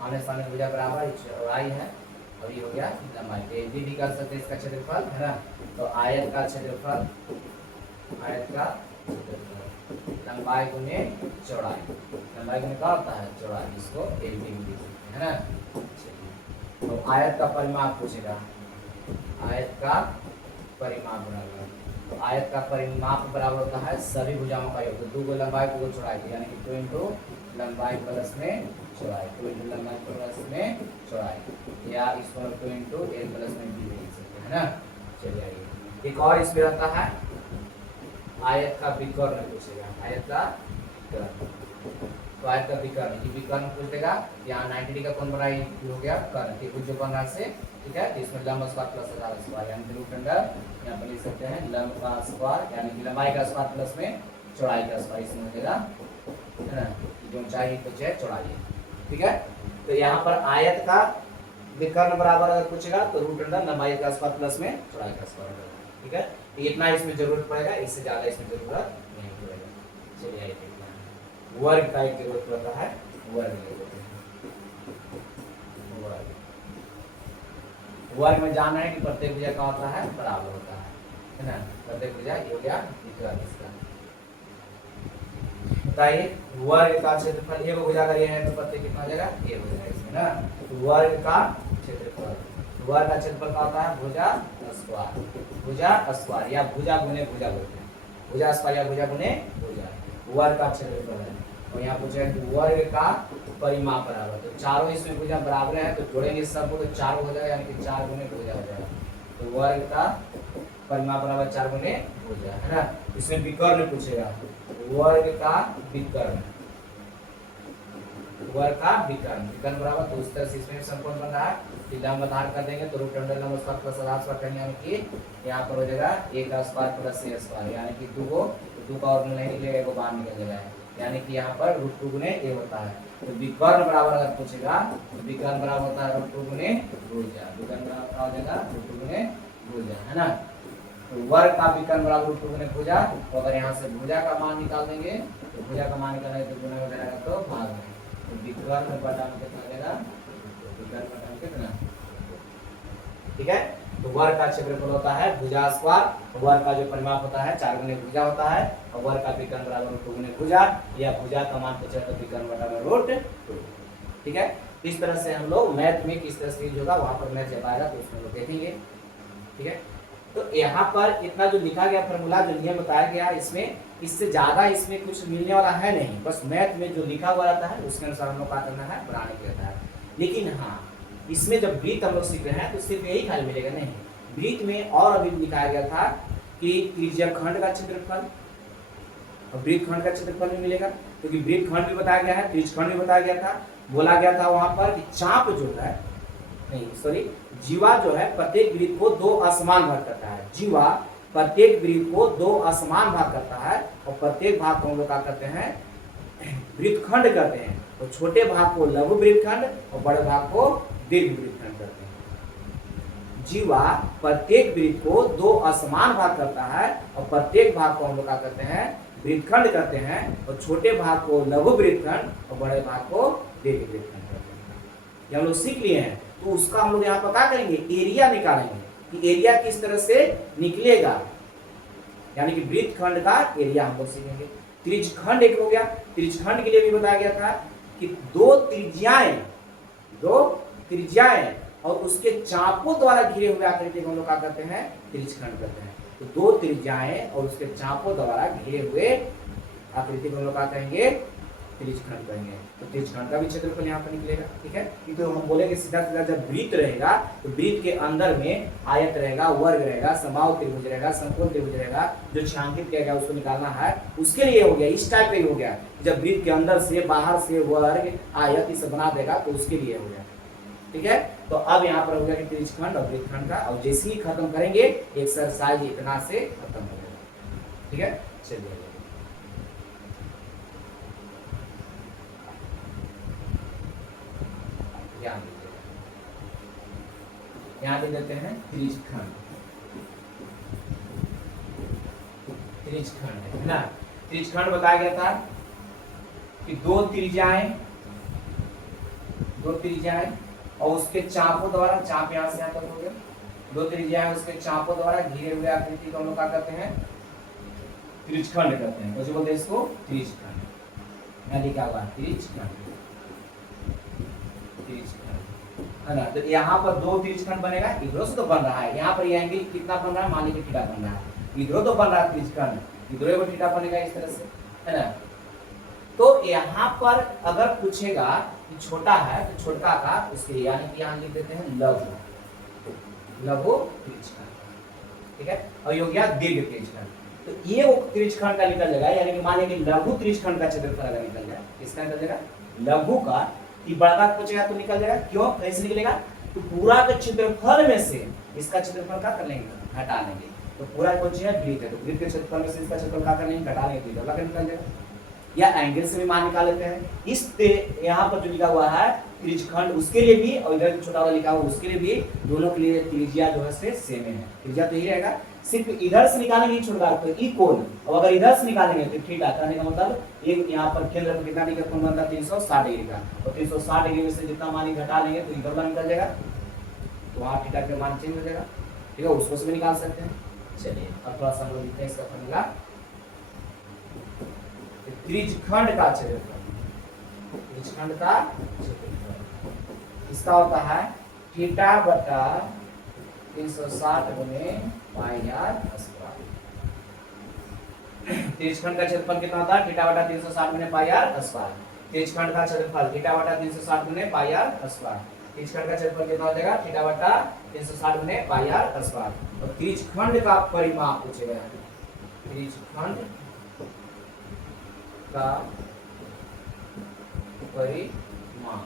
आमने सामने भुजा बराबर, चौड़ाई है और ये हो गया लंबाई। तो ये भी कर सकते हैं इसका क्षेत्रफल, है ना। तो आयत का क्षेत्रफल, आयत का लंबाई गुने चौड़ाई, लंबाई गुने क्या होता है चौड़ाई, इसको एल भी लिख सकते हैं, है ना। तो आयत का परिमाप पूछेगा, आयत का परिमाप बराबर, तो आयत का परिमाप बराबर होता है सभी भुजाओं का योग, तो 2 को लंबाई 2 को चौड़ाई, यानी कि 2 इंटू लंबाई प्लस में चौड़ाई, 2 इंटू लंबाई प्लस में चौड़ाई, या इसको 2 इंटू एल प्लस में भी लिख सकते हैं, है ना। चलिए आइए एक और इसमें रहता है आयत का विकर्ण पूछेगा, आयत का विकर्ण, तो आयत का विकर्ण, ये विकर्ण पूछ देगा। यहाँ 90 डिग्री का कोण बना हो गया कर्ण, ठीक है, जो कोण से, ठीक है। इसमें लंब स्क्वायर प्लस आधार स्क्वायर, यानी कि रूट अंडर यहाँ पर लिख सकते हैं लंब का स्क्वायर, यानी कि लंबाई का स्क्वायर प्लस में चौड़ाई का स्क्वायर, इसमें हो जाएगा, है ना, जो ऊंचाई कुछ है चौड़ाई, ठीक है। तो यहाँ पर आयत का विकर्ण बराबर अगर पूछेगा तो रूट अंडर लंबाई का स्क्वायर प्लस में चौड़ाई का स्क्वायर, ठीक है। तो इतना इसमें जरूरत पड़ेगा, इससे ज्यादा इसमें जरूरत नहीं पड़ेगा। चलिए आइए देखते हैं, वर्ग का एक जरूरत पड़ता है, वर्ग ले लेते हैं। वर्ग में जानना है कि प्रत्येक भुजा का होता है बराबर होता है ना। प्रत्येक भुजा ये हो गया इसका, बताइए वर्ग का क्षेत्रफल, एक भुजा का ये है तो प्रत्येक कितना हो जाएगा, ये हो जाएगा इसमें ना। तो वर्ग का क्षेत्रफल, वर्ग का क्षेत्रफल का होता है भुजा स्क्वायर, भुजा स्क्वायर या भुजा गुने भुजा बोलते हैं, भुजा स्क्वायर या भुजा गुने भुजा, वर्ग का क्षेत्रफल है। और यहाँ पूछा कि वर्ग का परिमाप बराबर, तो चारों इसमें भुजा बराबर है, तो जोड़ेंगे सबको तो 4 हो जाएगा, यानी कि 4 गुने भुजा हो जाएगा। तो वर्ग का परिमाप बराबर 4 गुने भुजा, है ना। इसमें विकर्ण पूछेगा, वर्ग का विकर्ण, वर्ग का विकर्ण, विकर्ण बराबर, तो उस तरह से इसमें समकोण बन रहा है कि लंब आधार कर देंगे तो रूट अंडर लंब स्क्वायर प्लस आधार स्क्वायर करेंगे, यानी कि यहाँ पर हो जाएगा a का स्क्वायर प्लस a स्क्वायर, यानी कि 2 का और नहीं निकलेगा, एक बाहर निकल जाएगा, यानी कि यहाँ पर रूट 2 गुने a होता है। तो विकर्ण बराबर अगर पूछेगा तो विकर्ण बराबर होता है रूट 2 गुने भुजा, विकर्ण बराबर हो जाएगा रूट 2 गुने भुजा, है ना। तो वर्ग का विकर्ण बराबर रूट 2 गुने भुजा, तो अगर यहाँ से भुजा का मान निकाल देंगे तो भुजा का मान निकालेंगे तो गुना हो जाएगा तो भाग में, तो विकर्ण बटा में कितना देगा, विकर्ण बटा में कितना, ठीक है। तो वर्ग का क्षेत्रफल होता है भुजा स्क्वायर, वर्ग का जो परिमाप होता है 4 गुने भुजा होता है, और वर्ग का विकर्ण बराबर रूट 2 गुने भुजा, या भुजा का मान पूछा तो विकर्ण बटा में रूट 2, ठीक है। इस तरह से हम लोग मैथ में किस तरह से यूज होगा वहां पर मैथ जब आएगा तो उसमें लोग देखेंगे, ठीक है। तो यहाँ पर इतना जो लिखा गया फॉर्मूला, जो नियम बताया गया, इसमें इससे ज्यादा इसमें कुछ मिलने वाला है नहीं, बस मैथ में जो लिखा हुआ रहता है उसके अनुसार हम लोग क्या करना है, बनाने के रहता है। लेकिन हाँ, इसमें जब वृत्त हम लोग सीख रहे हैं तो सिर्फ यही खाली मिलेगा नहीं, वृत्त में और अभी दिखाया गया था कि त्रिज्या खंड का क्षेत्रफल और वृत्त खंड का क्षेत्रफल भी मिलेगा, क्योंकि वृत्त खंड भी बताया गया है, त्रिज्य खंड भी बताया गया था। बोला गया था वहां पर कि चाप जो है, नहीं सॉरी, जीवा जो है प्रत्येक वृत्त को दो असमान भाग करता है। जीवा प्रत्येक वृत्त को दो असमान भाग करता है और प्रत्येक भाग को हम लोग क्या करते हैं, वृत्तखंड कहते हैं। तो छोटे भाग को लघु वृत्तखंड और बड़े भाग को दीर्घ वृत्तखंड कहते हैं। जीवा प्रत्येक वृत्त को दो असमान भाग करता है और प्रत्येक भाग को हम लोग क्या करते हैं, वृत्तखंड कहते हैं, और छोटे भाग को लघु वृत्तखंड और बड़े भाग को दीर्घ वृत्तखंड कहते हैं। ये हम लोग सीख लिए हैं। तो उसका हम लोग यहाँ पर क्या करेंगे, एरिया निकालेंगे कि एरिया किस तरह से निकलेगा, यानी कि वृत्तखंड का एरिया हम लोग सीखेंगे। त्रिज्यखंड एक हो गया, त्रिज्यखंड के लिए भी बताया गया था कि दो त्रिज्याएं और उसके चापों द्वारा घिरे हुए आकृति को हम लोग क्या करते हैं, त्रिज्यखंड कहते हैं। तो दो त्रिज्याएं और उसके चापों द्वारा घिरे हुए आकृति को हम लोग क्या कहेंगे, त्रिज्यखंड कहेंगे। तो त्रिज्यखंड का भी क्षेत्रफल यहाँ पर निकलेगा, ठीक है। तो हम बोलेंगे सीधा सीधा जब वृत्त रहेगा तो वृत्त के अंदर में आयत रहेगा, वर्ग रहेगा, समबाहु त्रिभुज रहेगा, समकोण त्रिभुज रहेगा, जो छायांकित किया गया उसको निकालना है, उसके लिए हो गया। इस टाइप का ही हो गया, जब वृत्त के अंदर से बाहर से वर्ग आयत इसे बना देगा तो उसके लिए हो गया, ठीक है। तो अब यहाँ पर हो गया कि त्रिज्यखंड और वृत्तखंड का, और जैसे ही खत्म करेंगे एक्सरसाइज इतना से खत्म हो जाएगा, ठीक है। चलिए यहाँ दे देते हैं त्रिज्यखंड, त्रिज्यखंड है ना। त्रिज्यखंड बताया गया था कि दो त्रिज्याएं और उसके चापों द्वारा, चाप यहाँ से यहाँ तक हो गया, दो त्रिज्याएं उसके चापों द्वारा घिरे हुए आकृति को हम लोग क्या करते हैं, त्रिज्यखंड कहते हैं। तो बोलते हैं इसको त्रिज्यखंड, यहाँ लिखा हुआ त्रिज्यखंड, है ना। तो यहाँ पर दो त्रिज्यखंड बनेगा, इधरों से तो बन रहा है, यहाँ पर ये एंगल कितना बन रहा है, मान लीजिए थीटा बन रहा है, इधरों तो बन रहा है त्रिज्यखंड, इधरों भी थीटा बनेगा इस तरह से, है ना। तो यहाँ पर अगर पूछेगा कि छोटा है तो छोटा का उसके यानी कि यहाँ लिख देते हैं लघु त्रिज्यखंड, ठीक है। और ये हो गया दीर्घ त्रिज्यखंड। तो ये वो त्रिज्यखंड का निकल जाएगा, यानी कि माने कि लघु त्रिज्यखंड का क्षेत्रफल अगर निकल जाए, किसका निकल जाएगा, लघु का। कि बड़ा पूछेगा तो निकल जाएगा, क्यों, कैसे निकलेगा, तो पूरा के क्षेत्रफल में से इसका क्षेत्रफल क्या कर लेंगे, घटा लेंगे। तो पूरा पूछे वृत्त है तो वृत्त के क्षेत्रफल में से इसका क्षेत्रफल क्या कर लेंगे, घटा लेंगे, तो इधर निकल जाएगा। या एंगल से भी मान निकाल लेते हैं। इस यहाँ पर जो लिखा हुआ है त्रिज्यखंड उसके लिए भी और इधर छोटा वाला लिखा हुआ उसके लिए भी, दोनों के लिए त्रिज्या जो है सेम है, त्रिज्या तो यही रहेगा। सिर्फ इधर से निकालेंगे छोटा तो ई कोण, और अगर इधर से निकालेंगे तो थीटा, कहने का मतलब एक यहाँ पर केंद्र पर कितना डिग्री का कोण बनता है, 360 डिग्री का, और 360 डिग्री में से जितना मान घटा लेंगे तो इधर वाला निकल जाएगा, तो वहाँ थीटा का मान चेंज हो जाएगा, ठीक है। उसको से भी निकाल सकते हैं। चलिए अब थोड़ा सा हम लोग लिखते हैं इसका फॉर्मूला, त्रिज्यखंड का क्षेत्रफल, त्रिज्यखंड का क्षेत्रफल इसका होता है थीटा बटा 360 गुने पाई आर स्क्वायर। त्रिज्यखंड का क्षेत्रफल कितना होता है, थीटा बटा 360 गुने पाई आर स्क्वायर। त्रिज्यखंड का क्षेत्रफल थीटा बटा 360 गुने पाई आर स्क्वायर। त्रिज्यखंड का क्षेत्रफल कितना हो जाएगा, थीटा बटा 360 गुने पाई आर स्क्वायर। और त्रिज्यखंड का परिमाप पूछेगा, त्रिज्यखंड का परिमाप,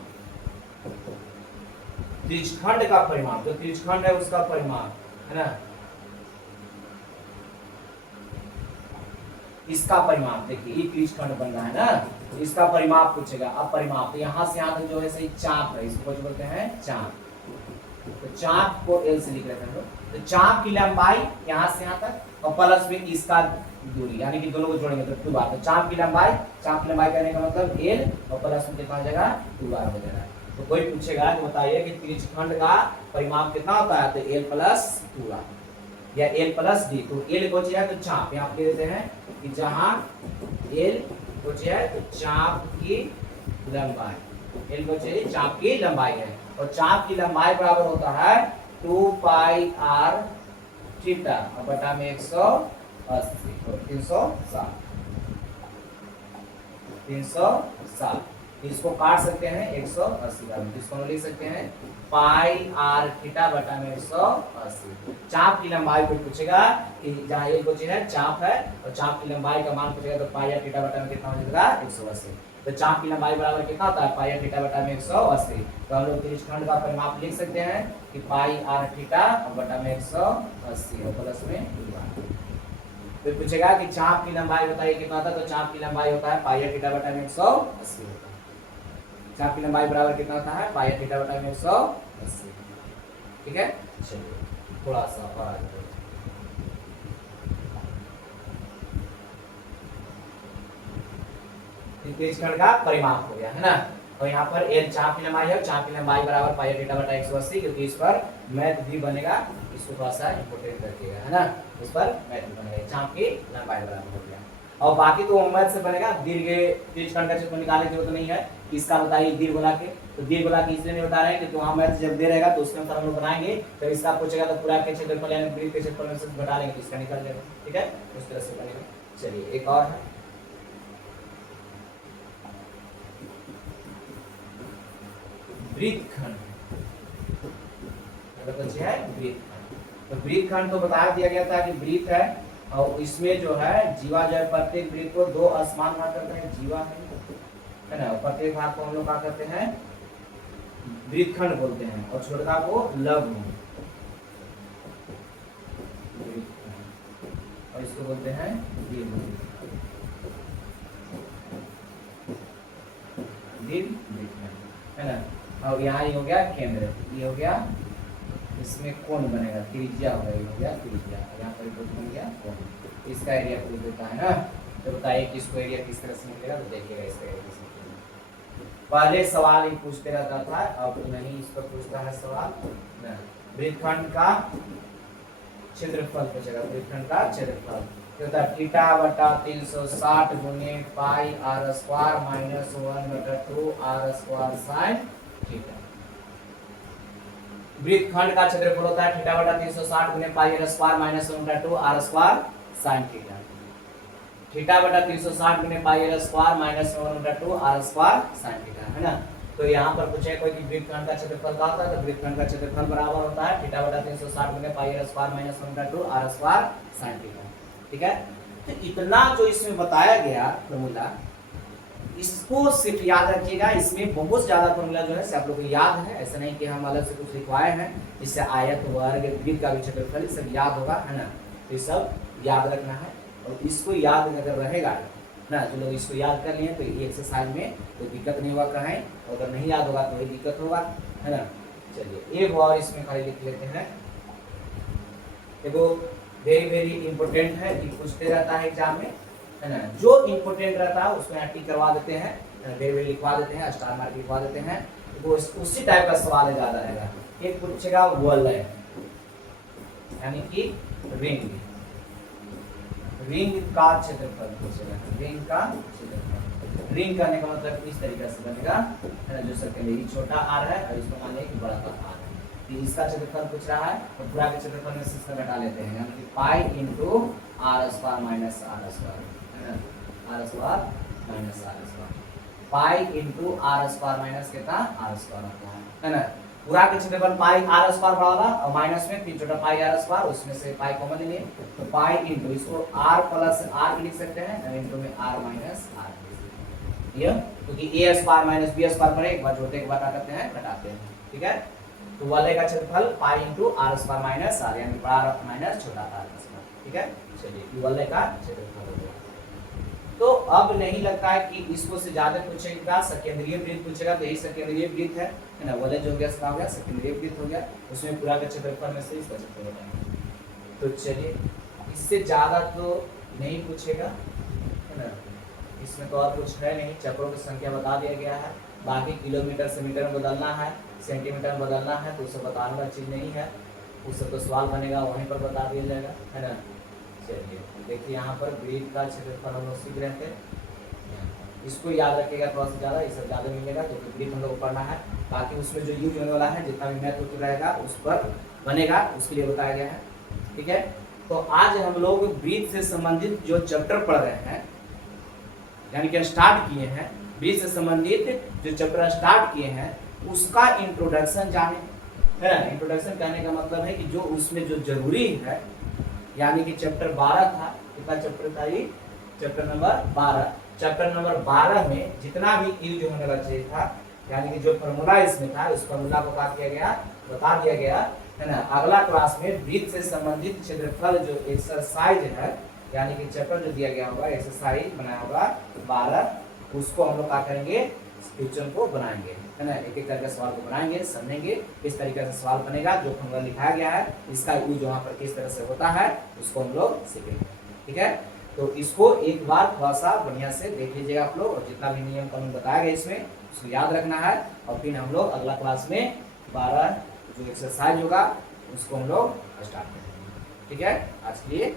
त्रिज्यखंड का परिमाप, जो त्रिज्यखंड है उसका परिमाप, है ना, इसका परिमाप। देखिए ये त्रिज्यखंड बन रहा है ना, इसका परिमाप पूछेगा। अब परिमाप तो यहाँ से यहाँ तक जो है सही चाप है, इसको जो बोलते हैं चाप। तो चाप को एल से लिख रहे थे हम लोग। तो चाप की लंबाई यहाँ से यहाँ तक और प्लस में इसका दूरी, यानी कि दोनों को जोड़ेंगे तो 2 बार। तो चाप की लंबाई करने का मतलब एल और प्लस में कितना हो जाएगा, 2 बार हो जाएगा। तो कोई पूछेगा कि बताइए कि त्रिज्यखंड का परिमाप कितना होता है, तो एल प्लस 2 या एल प्लस डी। तो एल को चाहिए तो चाप, यहाँ पे देते हैं कि जहां एल को चाहिए तो चाप की लंबाई, एल को चाहिए चाप की लंबाई है, और चाप की लंबाई बराबर होता है 2 पाई आर थीटा और बटा में 180 और 360। इसको काट सकते हैं 180 बार में, इसको हम लिख सकते हैं पाई आर थीटा बटा में 180। चाप की लंबाई को पूछेगा कि जहाँ ये क्वेश्चन है चाप है और चाप की लंबाई का मान पूछेगा तो पाई आर थीटा बटा में कितना हो जाएगा 180। तो चाप की लंबाई बराबर कितना होता है पाई आर थीटा बटा में 180। तो हम लोग त्रिज्यखंड का परिमाप लिख सकते हैं कि पाई आर थीटा बटा में 180 और प्लस में 2। फिर पूछेगा कि चाप की लंबाई बताइए कितना होता है, तो चाप की लंबाई होता है पाई आर थीटा बटा में 180 होता है। चाप की लंबाई बराबर कितना होता है पाई आर थीटा बटा में 180। ठीक है, चलिए थोड़ा सा और आगे त्रिज्यखंड का परिमाप हो गया है ना। और यहाँ पर एल चाप की लंबाई है, चाप की लंबाई बराबर पाई आर थीटा बटा 180, क्योंकि इस पर मैथ भी बनेगा, इसको थोड़ा सा इंपोर्टेंट रखिएगा है ना, इस पर मैथ भी बनेगा, चाप की लंबाई बराबर हो गया। और बाकी तो मैथ से बनेगा, दीर्घ त्रिज्यखंड का क्षेत्रफल निकालने की जरूरत नहीं है, इसका बताइए दीर्घ गोला के, तो दीर्घ गोला की इसलिए नहीं बता रहे हैं क्योंकि वहां मैथ जब दे रहेगा तो उसके अनुसार हम लोग बनाएंगे, तो इसका पूछेगा तो पूरा के क्षेत्रफल यानी वृत्त के क्षेत्रफल में से घटा लेंगे तो इसका निकल जाएगा। ठीक है, उस तरह से बनेगा। चलिए एक और है वृत्तखंड, तो वृत्तखंड तो बता दिया गया था कि वृत्त है और इसमें जो है जीवा जो है प्रत्येक वृत्त को दो असमान भाग करते हैं, जीवा है ना, प्रत्येक भाग को हम लोग क्या करते हैं वृत्तखंड बोलते हैं और छोटा को लघु, और इसको बोलते हैं दीर्घ है ना। और यहाँ ये हो गया केंद्र, ये हो गया इसमें कोण बनेगा, त्रिज्या होगा, ये हो गया त्रिज्या, यहाँ पर बन गया कोण, इसका एरिया पूछ देता है ना। तो बताइए कि इसको एरिया किस तरह से मिलेगा, तो देखिएगा इसका एरिया किस तरह से। पहले सवाल ही पूछते रहता था, अब नहीं इस पर पूछता है सवाल। वृत्तखंड का क्षेत्रफल पूछेगा, वृत्तखंड का क्षेत्रफल होता है थीटा बटा 360 गुने pi r square minus 1/2 r square sine theta. वृत्तखंड का क्षेत्रफल होता है थीटा बटा 360 गुने pi r square minus 1/2 r square sine theta. Theta बटा 360 गुने pi r square minus 1/2 r square sine theta है ना। तो यहाँ पर पूछे कोई कि वृत्तखंड का क्षेत्रफल क्या होता है, तो वृत्तखंड का क्षेत्रफल बराबर होता है थीटा बटा 360 गुने pi r square minus 1/2 r square sine theta. ठीक है, तो इतना जो इसमें बताया गया फॉर्मूला, इसको सिर्फ याद रखिएगा। इसमें बहुत ज्यादा फॉर्मूला जो है आप लोग को याद है, ऐसा नहीं कि हम अलग से कुछ लिखवाए हैं। इससे आयत वर्ग वृत्त का भी क्षेत्रफल सब याद होगा है ना, तो ये सब याद रखना है। और इसको याद अगर रहेगा ना, जो लोग इसको याद कर लिए तो ये एक्सरसाइज में कोई दिक्कत नहीं हुआ कहीं, और अगर नहीं याद होगा तो ये दिक्कत होगा है ना। चलिए एक और इसमें खाली लिख लेते हैं, देखो वेरी इंपोर्टेंट है कि पूछते रहता है एग्जाम में है ना, जो इंपोर्टेंट रहता है उसमें टिक करवा देते हैं, वेरी लिखवा देते हैं, स्टार मार्क लिखवा देते हैं, वो उसी टाइप का सवाल ज्यादा रहेगा। एक पूछेगा वलय यानी कि रिंग, रिंग का क्षेत्रफल पूछेगा, रिंग का क्षेत्रफल। रिंग करने का मतलब इस तरीके से बनेगा है ना, जो सेकेंडरी छोटा आर है और इसको मान लें बड़ा का आर है, इसका क्षेत्रफल पूछ रहा है तो पूरा के क्षेत्रफल में से इसका घटा लेते हैं, यानी कि pi into r square minus r square है ना, r square minus r square, pi into r square minus कितना आर स्क्वायर होता है ना। पूरा के क्षेत्रफल पाई आर स्क्वायर बड़ा और माइनस में फिर छोटा पाई आर स्क्वायर, उसमें से पाई कॉमन लिए तो पाई इंटू इसको आर प्लस आर भी लिख सकते हैं, इंटू में आर माइनस आर, ये क्योंकि ए स्क्वायर माइनस बी स्क्वायर पर एक बार जोड़ते के बाद क्या करते हैं घटाते हैं। ठीक है, तो वलय का क्षेत्रफल pi into r square minus r, यानी बड़ा माइनस छोटा आर स्क्वायर। ठीक है, चलिए वलय का क्षेत्रफल हो गया। तो अब नहीं लगता है कि इसको से ज्यादा पूछेगा, सकेंद्रीय वृत्त पूछेगा तो यही सकेंद्रीय वृत्त है ना, वलय जो हो गया इसका हो गया सकेंद्रीय वृत्त हो गया, उसमें पूरा का क्षेत्रफल में से इसका क्षेत्रफल होगा। तो चलिए इससे ज्यादा तो नहीं पूछेगा है ना, इसमें तो और कुछ है नहीं, चक्रों की संख्या बता दिया गया है, बाकी किलोमीटर से मीटर में बदलना है, सेंटीमीटर में बदलना है, तो उसे बताने वाली चीज नहीं है, उससे तो सवाल बनेगा वहीं पर बता दिया जाएगा है ना। चलिए देखिए यहाँ पर वृत्त का क्षेत्रफल हम लोग सीख रहे थे, इसको याद रखिएगा थोड़ा सा ज़्यादा, ये सब ज़्यादा मिलेगा क्योंकि वृत्त हम लोग को पढ़ना है, बाकी उसमें जो यूज होने वाला है जितना भी मैथ उत्तर रहेगा उस पर बनेगा, उसके लिए बताया गया है। ठीक है, तो आज हम लोग वृत्त से संबंधित जो चैप्टर पढ़ रहे हैं यानी कि स्टार्ट किए हैं ब्रीथ से संबंधित जो चैप्टर स्टार्ट किए हैं उसका इंट्रोडक्शन जाने, है ना। इंट्रोडक्शन कहने का मतलब है कि जो उसमें जो जरूरी है, यानी कि चैप्टर 12 था, कितना चैप्टर था ये, चैप्टर नंबर 12। चैप्टर नंबर 12 में जितना भी यूज होने वाला चाहिए था, यानी कि जो फॉर्मूला इसमें था उस फॉर्मूला को क्या किया गया, बता दिया गया, है ना। अगला क्लास में ब्रीथ से संबंधित क्षेत्रफल जो एक्सरसाइज है, यानी कि चैप्टर जो दिया गया होगा, एक्सरसाइज बनाया होगा 12, उसको हम लोग क्या करेंगे, क्वेश्चन को बनाएंगे, है ना। एक एक करके सवाल को बनाएंगे, समझेंगे किस तरीके से सवाल बनेगा, जो फॉर्मूला लिखाया गया है इसका यूज वहाँ पर किस तरह से होता है उसको हम लोग सीखेंगे, ठीक है। तो इसको एक बार थोड़ा सा बढ़िया से देख लीजिएगा आप लोग, और जितना भी नियम कानून बताया गया इसमें उसको याद रखना है, और फिर हम लोग अगला क्लास में 12 जो एक्सरसाइज होगा उसको हम लोग स्टार्ट करेंगे, ठीक है। आज के लिए